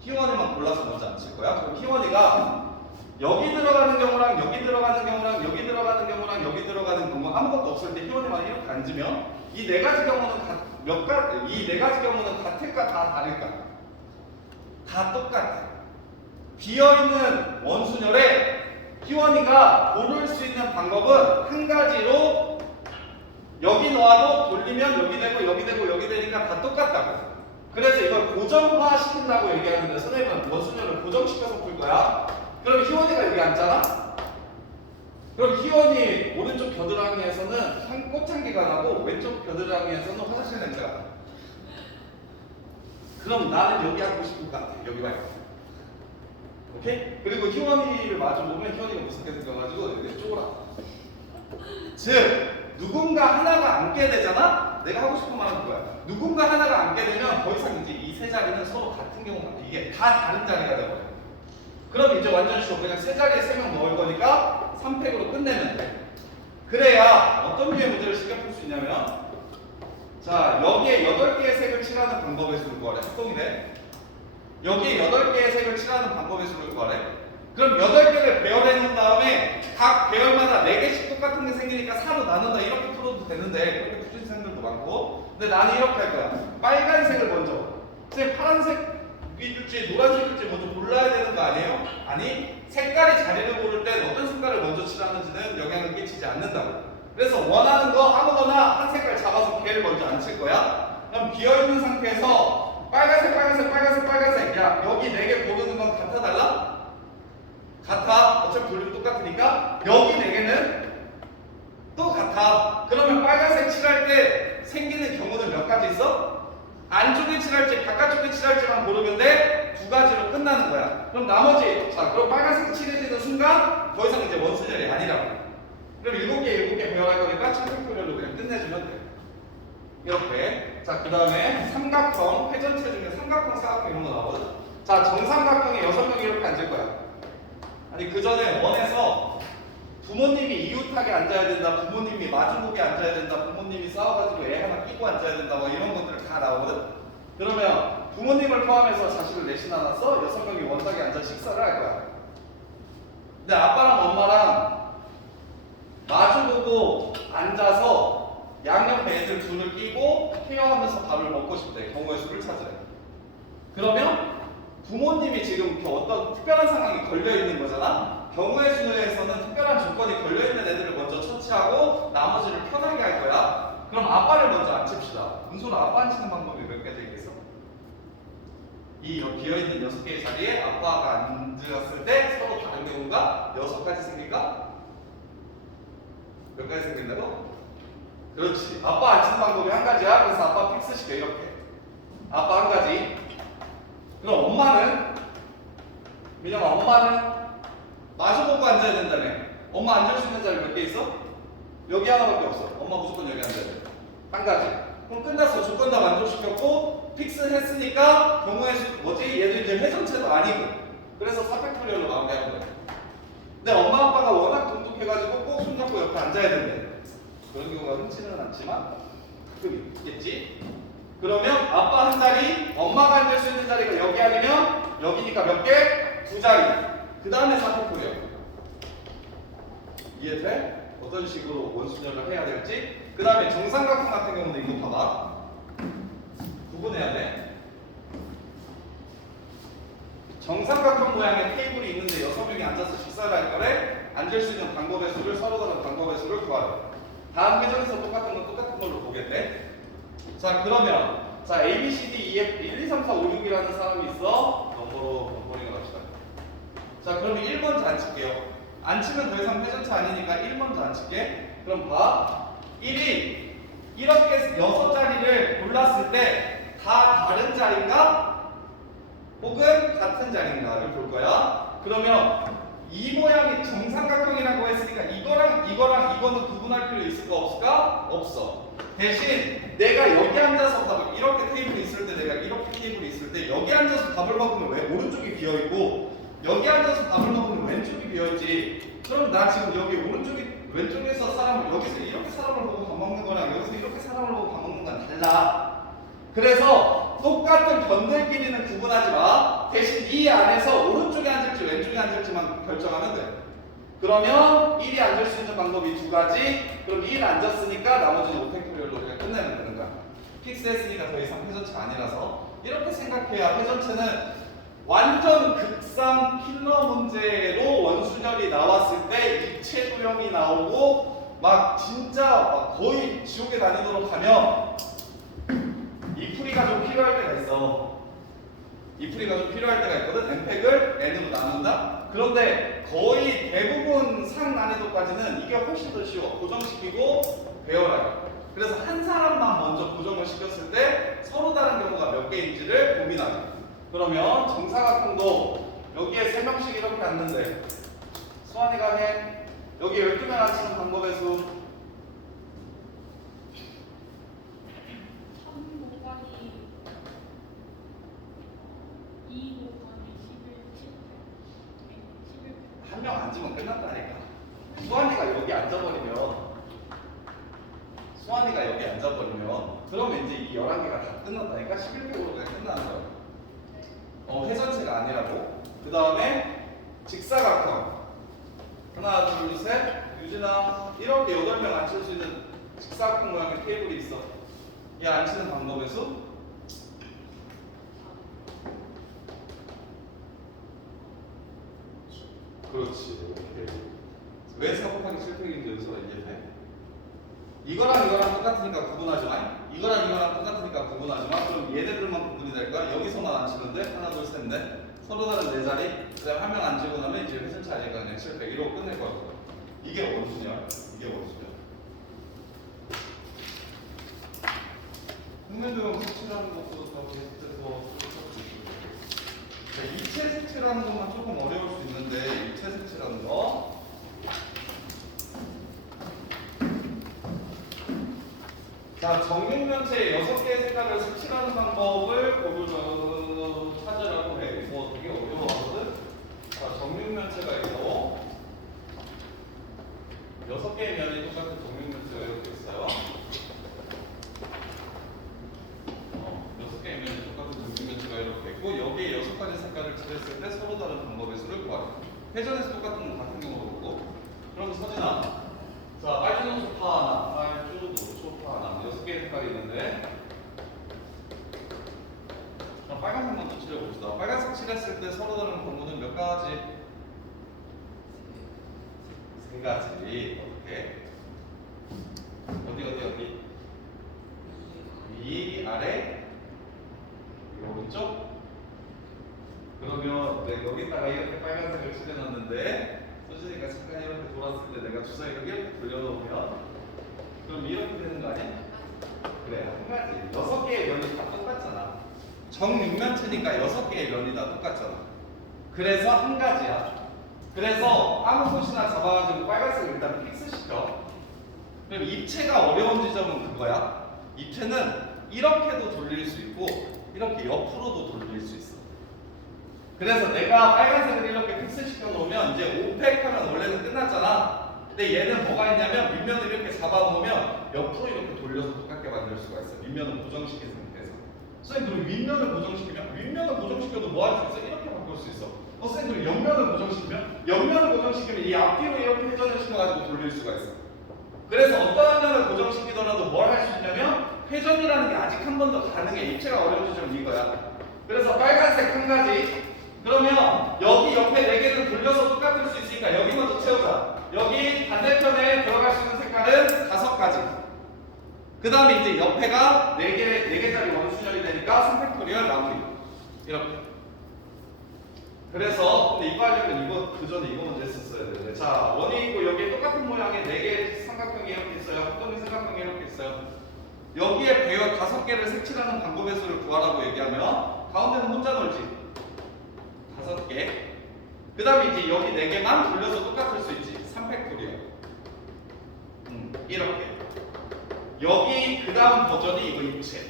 희원이만 골라서 먼저 앉힐 거야. 그럼 희원이가 여기 들어가는 경우랑 여기 들어가는 경우랑 여기 들어가는 경우랑 여기 들어가는 경우 아무것도 없을 때 희원이만 이렇게 앉으면 이 4가지 경우는 이 4가지 경우는 같을까 다 다를까? 다 똑같아. 비어있는 원순열에 희원이가 고를 수 있는 방법은 한 가지로 여기 놓아도 돌리면 여기 되고 여기 되고 여기 되니까 다 똑같다고. 그래서 이걸 고정화 시킨다고 얘기하는데 선생님은 원순열을 고정시켜서 풀 거야. 그럼 희원이가 여기 앉잖아? 그럼 희원이 오른쪽 겨드랑이에서는 꽃향기가 나고 왼쪽 겨드랑이에서는 화장실 냄새가 나. 그럼 나는 여기 앉고 싶은 것 같아. 여기 말고. 오케이? 그리고 희원이를 마주보면 희원이가 무섭게 생겨가지고 이렇게 쪼그라. 즉 누군가 하나가 앉게 되잖아? 내가 하고 싶은 말은 그거야. 누군가 하나가 앉게 되면 더 이상 이제 이 세 자리는 서로 같은 경우가 아니야. 이게 다 다른 자리가 되어버려. 그럼 이제 완전 쉬워. 그냥 세 자리에 3명 넣을 거니까 3팩으로 끝내면 돼. 그래야 어떤 류의 문제를 쉽게 풀 수 있냐면 자 여기에 8개의 색을 칠하는 방법의 수를 구하래. 합동이래. 여기에 8개의 색을 칠하는 방법의 수를 구하래. 그럼 8개를 배열해 놓은 다음에 각 배열마다 4개씩 똑같은 게 생기니까 4로 나눈다 이렇게 풀어도 되는데 그렇게 푸신 생들도 많고 근데 나는 이렇게 할 거야. 빨간색을 먼저 선생님 파란색일지 노란색일지 먼저 골라야 되는 거 아니에요? 아니 색깔이 자리를 고를 땐 어떤 색깔을 먼저 칠하는지는 영향을 끼치지 않는다고. 그래서 원하는 거 아무거나 한 색깔 잡아서 걔를 먼저 앉힐 거야. 그럼 비어있는 상태에서 빨간색 야 여기 4개 고르는 건 같아 달라? 같아. 어차피 돌리면 똑같으니까 여기 4개는 또 같아. 그러면 빨간색 칠할 때 생기는 경우는 몇 가지 있어? 안쪽에 칠할지 바깥쪽에 칠할지만 고르면 돼. 2가지로 끝나는 거야. 그럼 나머지 자 그럼 빨간색 칠해지는 순간 더 이상 이제 원순열이 아니라고. 그럼 7개 배열할 거니까 칠팩토리얼로 그냥 끝내주면 돼. 이렇게. 자 그 다음에 삼각형 회전체 중에 삼각형 사각형 이런 거 나오거든. 자 정삼각형에 6명이 이렇게 앉을 거야. 아니 그 전에 원에서 부모님이 이웃하게 앉아야 된다, 부모님이 마주보게 앉아야 된다, 부모님이 싸워가지고 애 하나 끼고 앉아야 된다, 뭐 이런 것들 다 나오거든. 그러면 부모님을 포함해서 자식을 넷이 나눠서 6명이 원탁에 앉아 식사를 할 거야. 근데 아빠랑 엄마랑 마주보고 앉아서 양옆에 애들 둘을 끼고 케어하면서 밥을 먹고 싶대. 경우의 수를 찾으래. 그러면 부모님이 지금 어떤 특별한 상황이 걸려있는 거잖아. 경우의 수에서는 특별한 조건이 걸려있는 애들을 먼저 처치하고 나머지를 편하게 할 거야. 그럼 아빠를 먼저 앉힙시다. 은솔아 아빠 앉히는 방법이 몇 가지 있겠어? 이 비어있는 6개의 자리에 아빠가 앉았을 때 서로 다른 경우가 6가지 생길까? 몇 가지 생긴다고? 그렇지. 아빠 앉히는 방법이 한 가지야. 그래서 아빠 픽스 시켜 이렇게. 아빠 한 가지. 그럼 엄마는? 민영아 엄마는 마주보고 앉아야 된다며. 엄마 앉을 수 있는 자리 몇 개 있어? 여기 하나밖에 없어. 엄마 무조건 여기 앉아야 돼. 한 가지. 그럼 끝났어. 조건 다 만족시켰고 픽스 했으니까 경우의 수 뭐지? 얘들 이제 회전체도 아니고 그래서 4팩토리얼로 마무리하는 거야. 근데 엄마 아빠가 워낙 똑똑해가지고 꼭 손잡고 옆에 앉아야 된대. 그런 경우가 흔치는 않지만 가끔 있겠지. 그러면 아빠 한 자리, 엄마가 앉을 수 있는 자리가 여기 아니면 여기니까 몇 개? 2자리. 그 다음에 4팩토리얼. 이해돼? 어떤 식으로 원순열을 해야 될지. 그 다음에 정삼각형 같은 경우는 이거 봐봐. 구분해야 돼. 정삼각형 모양의 테이블이 있는데 6명이 앉아서 식사를 할 거래. 앉을 수 있는 방법의 수를 서로 다른 방법의 수를 구하래. 다음 회전에서 똑같은 건 똑같은 걸로 보겠대. 자 그러면 자 A, B, C, D, E, F, 1, 2, 3, 4, 5, 6이라는 사람이 있어. 넘버링을 합시다. 자 그러면 1번째 앉힐게요. 앉히면 더 이상 회전차 아니니까 1번째 앉힐게. 그럼 봐. 1이 이렇게 6자리를 골랐을 때 다 다른 자리인가? 혹은 같은 자리인가를 볼 거야. 그러면 이 모양이 정삼각형이라고 했으니까 이거랑 이거는 구분할 필요 있을까 없을까? 없어. 대신 내가 여기 앉아서 밥을 이렇게 테이블이 있을 때 내가 이렇게 테이블이 있을 때 여기 앉아서 밥을 먹으면 왜 오른쪽이 비어있고 여기 앉아서 밥을 먹으면 왼쪽이 비어있지. 그럼 나 지금 여기 왼쪽에서 여기서 이렇게 사람을 보고 밥 먹는 거랑 여기서 이렇게 사람을 보고 밥 먹는 건 달라. 그래서 똑같은 견들 길이는 구분하지 마. 대신 이 안에서 오른쪽에 앉을지 왼쪽에 앉을지만 결정하면 돼. 그러면 1이 앉을 수 있는 방법이 두 가지. 그럼 1 앉았으니까 나머지는 오펙토리얼로 우리가 끝내면 되는 거야. 픽스했으니까 더 이상 회전체가 아니라서. 이렇게 생각해야 회전체는 완전 극상 킬러 문제로 원순열이 나왔을 때 입체 도형이 나오고 막 진짜 막 거의 지옥의 난이도로 가면 이 풀이가 좀 필요할 때가 있어. 이 풀이가 좀 필요할 때가 있거든. 엠팩을 n으로 나눈다. 그런데 거의 대부분 상 난이도까지는 이게 훨씬 더 쉬워. 고정시키고 배열하기. 그래서 한 사람만 먼저 고정을 시켰을 때 서로 다른 경우가 몇 개인지를 고민하기. 그러면 정사각형도 여기에 3명씩 이렇게 앉는데 수환이가 해. 여기 12명 앉히는 방법의 수. 3 곱하기 2 곱하기 11 한 명 앉으면 끝났다니까. 수환이가 여기 앉아버리면 그러면 이제 이 11개가 다 끝났다니까. 11개로 그냥 끝나는 거야. 회전체가 아니라고. 그 다음에 직사각형. 하나, 둘, 셋. 유진아, 이렇게 8명 앉힐 수 있는 직사각형 모양의 테이블이 있어. 얘 앉히는 방법의 수? 그렇지. 오케이. 왜 4 곱하기 7팩인지 여기서 이해돼? 이거랑 똑같으니까 구분하지 마. 이거랑 똑같으니까 구분하지 마. 그럼 얘네들만 구분이 될까? 여기서만 앉히는데 하나, 둘, 셋, 넷. 서로 다른 네 자리. 그다음 한 명 앉히고 나면 이제 회전체 아니니까 그냥 7팩. 이러고 끝낼 거야. 이게 원수냐? 이게 원수냐? 흥미도형 색칠하는 것도 더 계속해서 입체 색칠하는 것만 조금 어려울 수 있는데 입체 색칠하는 거. 자, 정육면체 6개의 색깔을 색칠하는 방법을 찾으라고 해. 뭐 되게 어려워하거든. 자, 정육면체가 있고 6개의 면이 똑같은 정육면체가 이렇게 있어요. 6개의 면이 똑같은 정육면체가 이렇게 있고 여기에 6가지 색깔을 칠했을 때 서로 다른 방법의 수를 구하라. 회전에서 똑같은 건 같은 경우로 보고. 그럼 서진아, 자, 빨주노 소파 하나, 빨주노 하나, 6개의 색깔이 있는데 그럼 빨간색 먼저 칠해봅시다. 빨간색 칠했을 때 서로 다른 방법은 몇 가지? 3가지. 어떻게? 어디? 위, 아래, 오른쪽? 그러면 내가 여기다가 이렇게 빨간색을 칠해놨는데 서진이가 잠깐 이렇게 돌았을 때 내가 주사위를 이렇게 돌려놓으면 그럼 이렇게 되는 거 아니야? 그래, 한 가지. 6개의 면이 다 똑같잖아. 정육면체니까 6개의 면이 다 똑같잖아. 그래서 한 가지야. 그래서 아무 곳이나 잡아가지고 빨간색을 일단 픽스시켜. 그럼 입체가 어려운 지점은 그거야. 입체는 이렇게도 돌릴 수 있고 이렇게 옆으로도 돌릴 수 있어. 그래서 내가 빨간색을 이렇게 픽스시켜 놓으면 이제 오펙하면 원래는 끝났잖아. 근데 얘는 뭐가 있냐면 밑면을 이렇게 잡아 놓으면 옆으로 이렇게 돌려서 똑같게 만들 수가 있어. 밑면을 고정시킨 상태에서. 선생님, 그럼 윗면을 고정시키면 윗면을 고정시켜도 뭐 할 수 있어? 이렇게 바꿀 수 있어. 선생님, 그럼 옆면을 고정시키면 옆면을 고정시키면 이 앞뒤로 이렇게 회전을 시켜가지고 돌릴 수가 있어. 그래서 어떠한 면을 고정시키더라도 뭘 할 수 있냐면 회전이라는 게 아직 한 번 더 가능해. 입체가 어려운 지점은 이거야. 그래서 빨간색 한 가지. 그러면 여기 옆에 4개를 돌려서 똑같을 수 있으니까 여기 먼저 채우자. 여기 반대편에 들어갈 수 있는 색깔은 5가지. 그 다음에 이제 옆에가 4개짜리 원순열이 되니까 3팩토리얼 마무리. 이렇게. 그래서 근데 이거 하려면 이거 그 전에 이거 먼저 했었어야 되는데. 자, 원이 있고 여기에 똑같은 모양의 4개의 삼각형이 이렇게 있어요. 합동의 삼각형이 이렇게 있어요. 여기에 배열 5개를 색칠하는 방법의 수를 구하라고 얘기하면 가운데는 혼자 놀지. 5개. 그 다음에 이제 여기 4개만 돌려서 똑같을 수 있지. 3팩토리얼. 이렇게. 여기 그 다음 버전이 이거 입체.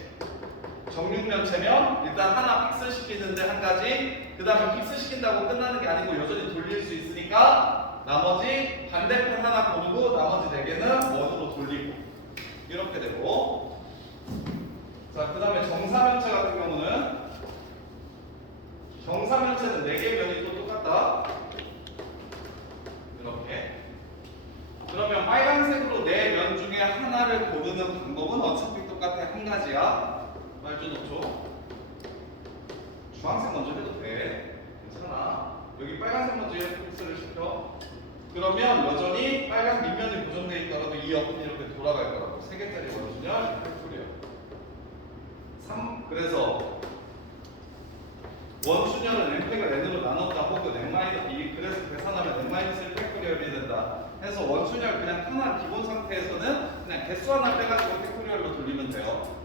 정육면체면 일단 하나 픽스 시키는데 한 가지, 그 다음에 픽스 시킨다고 끝나는 게 아니고 여전히 돌릴 수 있으니까 나머지 반대편 하나 고르고 나머지 4개는 원으로 돌리고 이렇게 되고, 자 그 다음에 정사면체 같은 경우는 정사면체는 4개 면이 또 똑같다. 이렇게. 그러면 빨간색으로 4면 중에 하나를 고르는 방법은 어차피 똑같아. 한 가지야. 말좀 넣죠. 주황색 먼저 해도 돼. 괜찮아. 여기 빨간색 먼저 픽스를 시켜. 그러면 여전히 빨간 밑면이 고정되어 있더라도 이 옆은 이렇게 돌아갈 거라고. 3개짜리 원순열 팩토리얼. 3. 그래서 원순열은 n팩을 n으로 나눴다 혹은 n-2 그래서 계산하면 n-1 팩토리얼이 된다 해서 원순열 그냥 하나 기본 상태에서는 그냥 개수 하나 빼가지고 팩토리얼로 돌리면 돼요.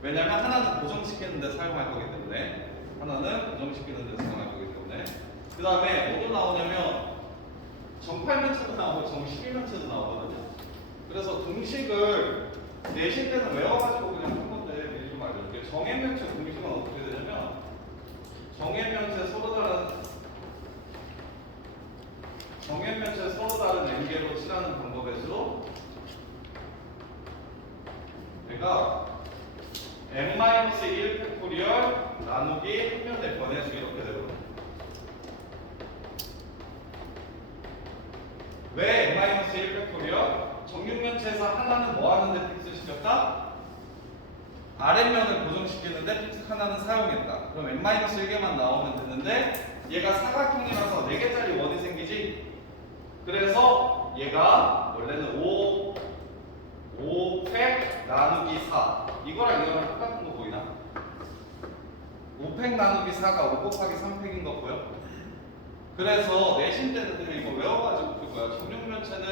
왜냐면 하나는 고정시키는데 사용할 거기 때문에, 하나는 고정시키는 데 사용할 거기 때문에. 그 다음에 뭐도 나오냐면 정8면체도 나오고 정12면체도 나오거든요. 그래서 공식을 내실 때는 외워가지고 그냥 한 건데 미리 좀 알려줄게요. 정n면체 공식은 어떻게 되냐면 정n면체 서로 다른 n개로 칠하는 방법에서 내가 n-1 팩토리얼 나누기 한 면에 번해서 이렇게 되거든. 왜 n-1 팩토리얼? 정육면체에서 하나는 뭐 하는데 픽스 시켰다? 아랫면을 고정시키는데 픽스 하나는 사용했다. 그럼 n-1개만 나오면 되는데 얘가 사각형이라서 4개짜리 원이 생기지? 그래서 얘가 원래는 5팩 나누기 4 이거랑 똑같은 거 보이나? 5팩 나누기 4가 5 곱하기 3팩인 거 보여? 그래서 내신 때는 그냥 이거 외워가지고 풀 거야. 정육면체는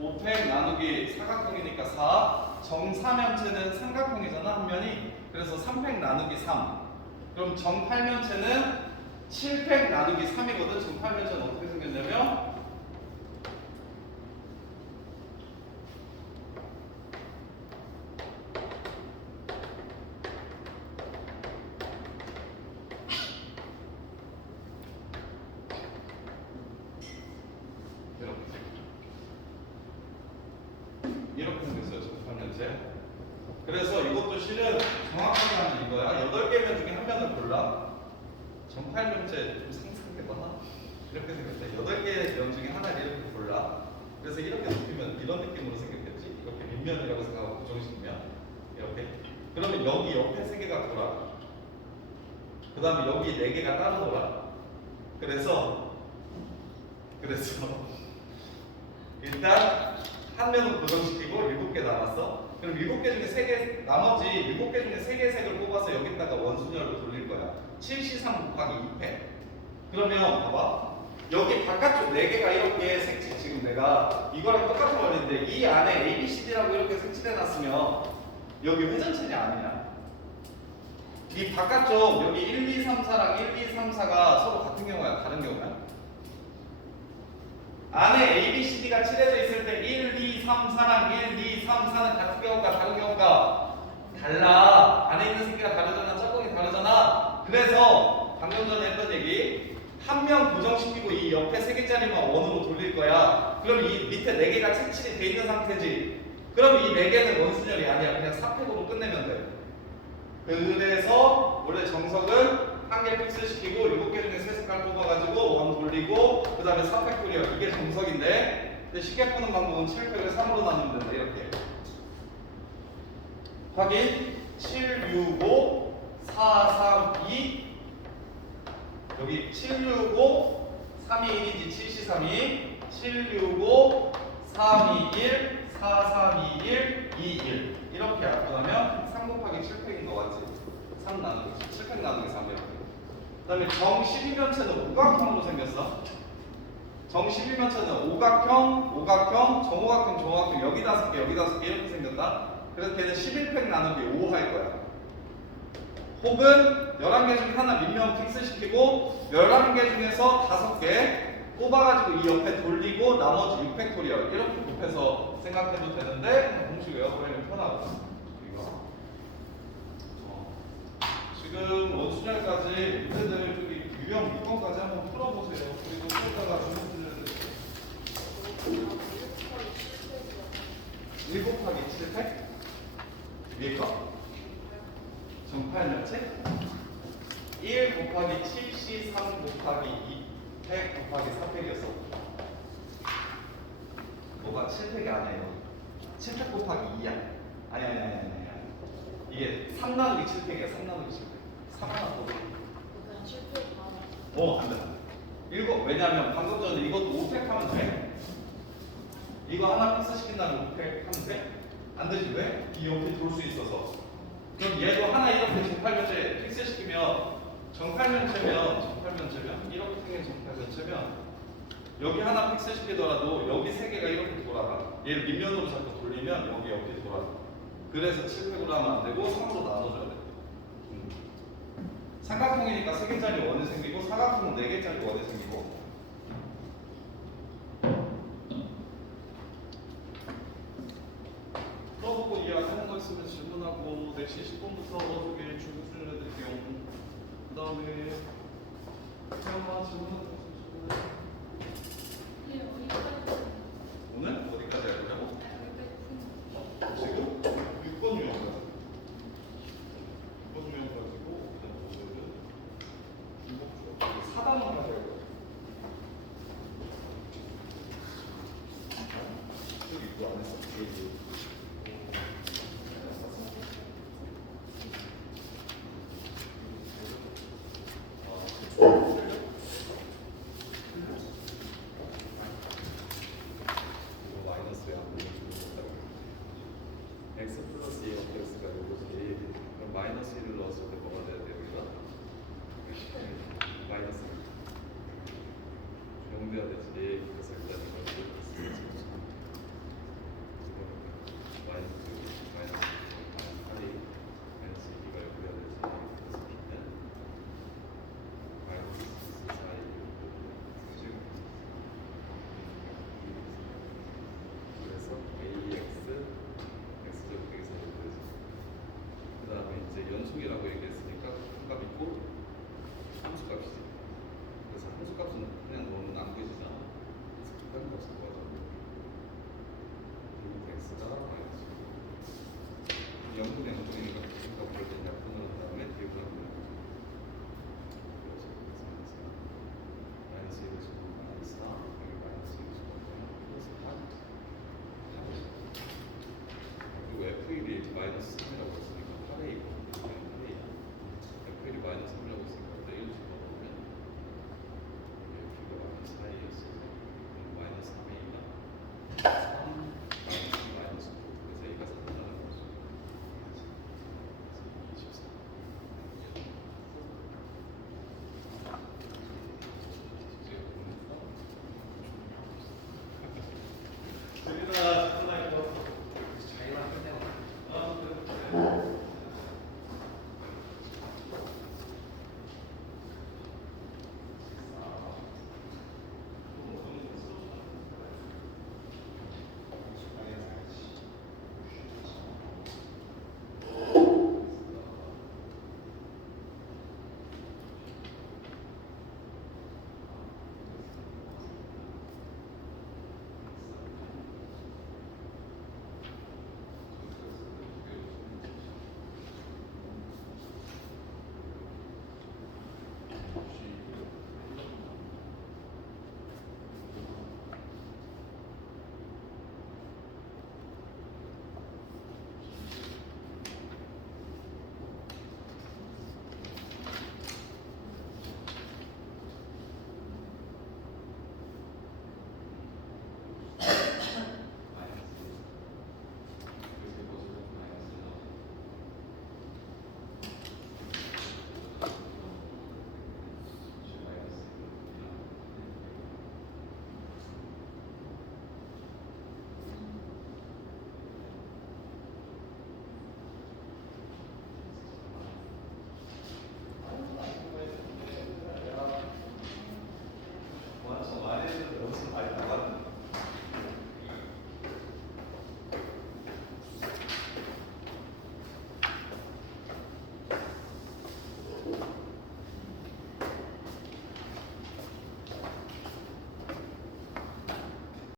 5팩 나누기 사각형이니까 4, 정사면체는 삼각형이잖아 한 면이. 그래서 3팩 나누기 3. 그럼 정8면체는 7팩 나누기 3이거든. 정8면체는 어떻게 생겼냐면 이렇게 생겼어요. 정8면체. 그래서 이것도 실은 정확하게 하면 이거야. 8개면 중에 한 면을 골라. 정8면체 좀 상상해봐. 이렇게 생겼대. 8개의 면 중에 하나를 이렇게 골라. 그래서 이렇게 높이면 이런 느낌으로 생겼겠지. 이렇게 밑면이라고 생각하고 고정시키면 이렇게. 그러면 여기 옆에 3개가 돌아. 그 다음에 여기 4개가 따로 돌아. 그래서 일단 한 면은 고정시키고 7개 남았어. 그럼 7개 중에 3개, 나머지 7개 중에 3개의 색을 뽑아서 여기다가 원순열로 돌릴 거야. 7C3 곱하기 2패. 그러면 봐봐. 여기 바깥쪽 4개가 이렇게 색칠, 지금 내가 이거랑 똑같은 원인데 이 안에 A, B, C, D라고 이렇게 색칠해 놨으면 여기 회전체냐 아니냐? 이 바깥쪽 여기 1, 2, 3, 4랑 1, 2, 3, 4가 서로 같은 경우야? 다른 경우야? 안에 A, B, C, D가 칠해져 있을 때 1, 2, 3, 4랑 1, 2, 3, 4는 같은 경우가 다른 경우가 달라. 안에 있는 색깔이 다르잖아. 짝꿍이 다르잖아. 그래서 방금 전에 했던 얘기 한 면 고정시키고 이 옆에 3개짜리만 원으로 돌릴 거야. 그럼 이 밑에 4개가 색칠이 돼 있는 상태지. 그럼 이 4개는 원순열이 아니야. 그냥 4팩으로 끝내면 돼. 그래서 원래 정석은 한 개 픽스 시키고 7개 중에 3색깔 뽑아가지고 원 돌리고 그 다음에 4팩토리얼 이게 정석인데, 근데 쉽게 푸는 방법은 7팩을 3으로 나누면 된다. 이렇게 확인. 7, 6, 5, 4, 3, 2 여기 7, 6, 5 3, 2, 1이지. 7C 3, 2 7, 6, 5 3, 2, 1 4, 3, 2, 1 2, 1 이렇게 갖고 나면 3 곱하기 7팩인 거 맞지? 3 나누기 7팩 나누기 3 이렇게. 그 다음에 정12면체는 오각형으로 생겼어. 정12면체는 오각형, 정오각형, 정오각형 여기 5개, 여기 5개 이렇게 생겼다. 그래서 걔는 11팩 나누기 5 할 거야. 혹은 11개 중에 하나 밑면 픽스 시키고 11개 중에서 5개 뽑아가지고 이 옆에 돌리고 나머지 6팩토리얼 이렇게 곱해서 생각해도 되는데 공식 외워버리면 편하고 이거 수열까지 문제들 저기 유형 미건까지 한번 풀어보세요. 그리고 수열다가 주문 들려드릴게요. 1 곱하기 7팩? 위에 거? 정팔면체? 1 곱하기 7C 3 곱하기 2팩 곱하기 4팩이었어. 뭐가 7팩이 아니에요. 7팩 곱하기 2야. 아니. 이게 3 나누기 7팩이야. 3 나누기 7팩. 3 하나 더. 그냥 실패 다. 안 돼. 이거 왜냐면 방금 전에 이것도 5팩 하면 돼. 이거 하나 패스시킨다면 5팩 하면 돼? 안 되지. 왜? 이 옆에 들어올 수 있어서. 그럼 얘도 하나 이렇게 정팔면체 픽스시키면 정팔면체면 이렇게 생긴 정팔면체면 여기 하나 픽스시키더라도 여기 세 개가 이렇게 돌아가. 얘를 밑면으로 자꾸 돌리면 여기 옆에 돌아가. 그래서 7팩으로 하면 안 되고 3으로 나눠줘야 돼. 삼각형이니까 3개짜리 원이 생기고 사각형은 4개짜리 원이 생기고. 풀어보고 이해하는 거 있으면 질문하고 4시 10분부터 저기 중국 수련해드릴게요. 그 다음에 태영아 질문하고 있으면 질문해. 네, 어디까지? 오늘 어디까지 할 거냐고? 여기까지. 지금 6번 유형까지. 6번 유형 가지고 오늘은 4단원까지 할 거예요. 저기 이거 안 했어. 여기. 이거 마이너스에 안 보면 죽는다고. x 플러스 2 x가 요거지. 그럼 마이너스 1을 넣었을 때 뭐가 돼야 돼 여기다? 마이너스 1. 정돼야 되지. 그래서 일단 이걸 넣었으면 마이너스 8이 마이너스 2가 여기 해야 되지. 그래서 그러면 마이너스 4이 지금 그래서 ax x제곱 빼기 4이 되지. 그 다음에 이제 연속이라고 얘기했으니까 값 있고 함수값이지. 그래서 함수값은 그냥 넣으면 안 보이잖아. 그래서 큰 값을 구하자. 그리고 x가 마이너스 0분의 0분이니까 무슨 값을 볼 때냐?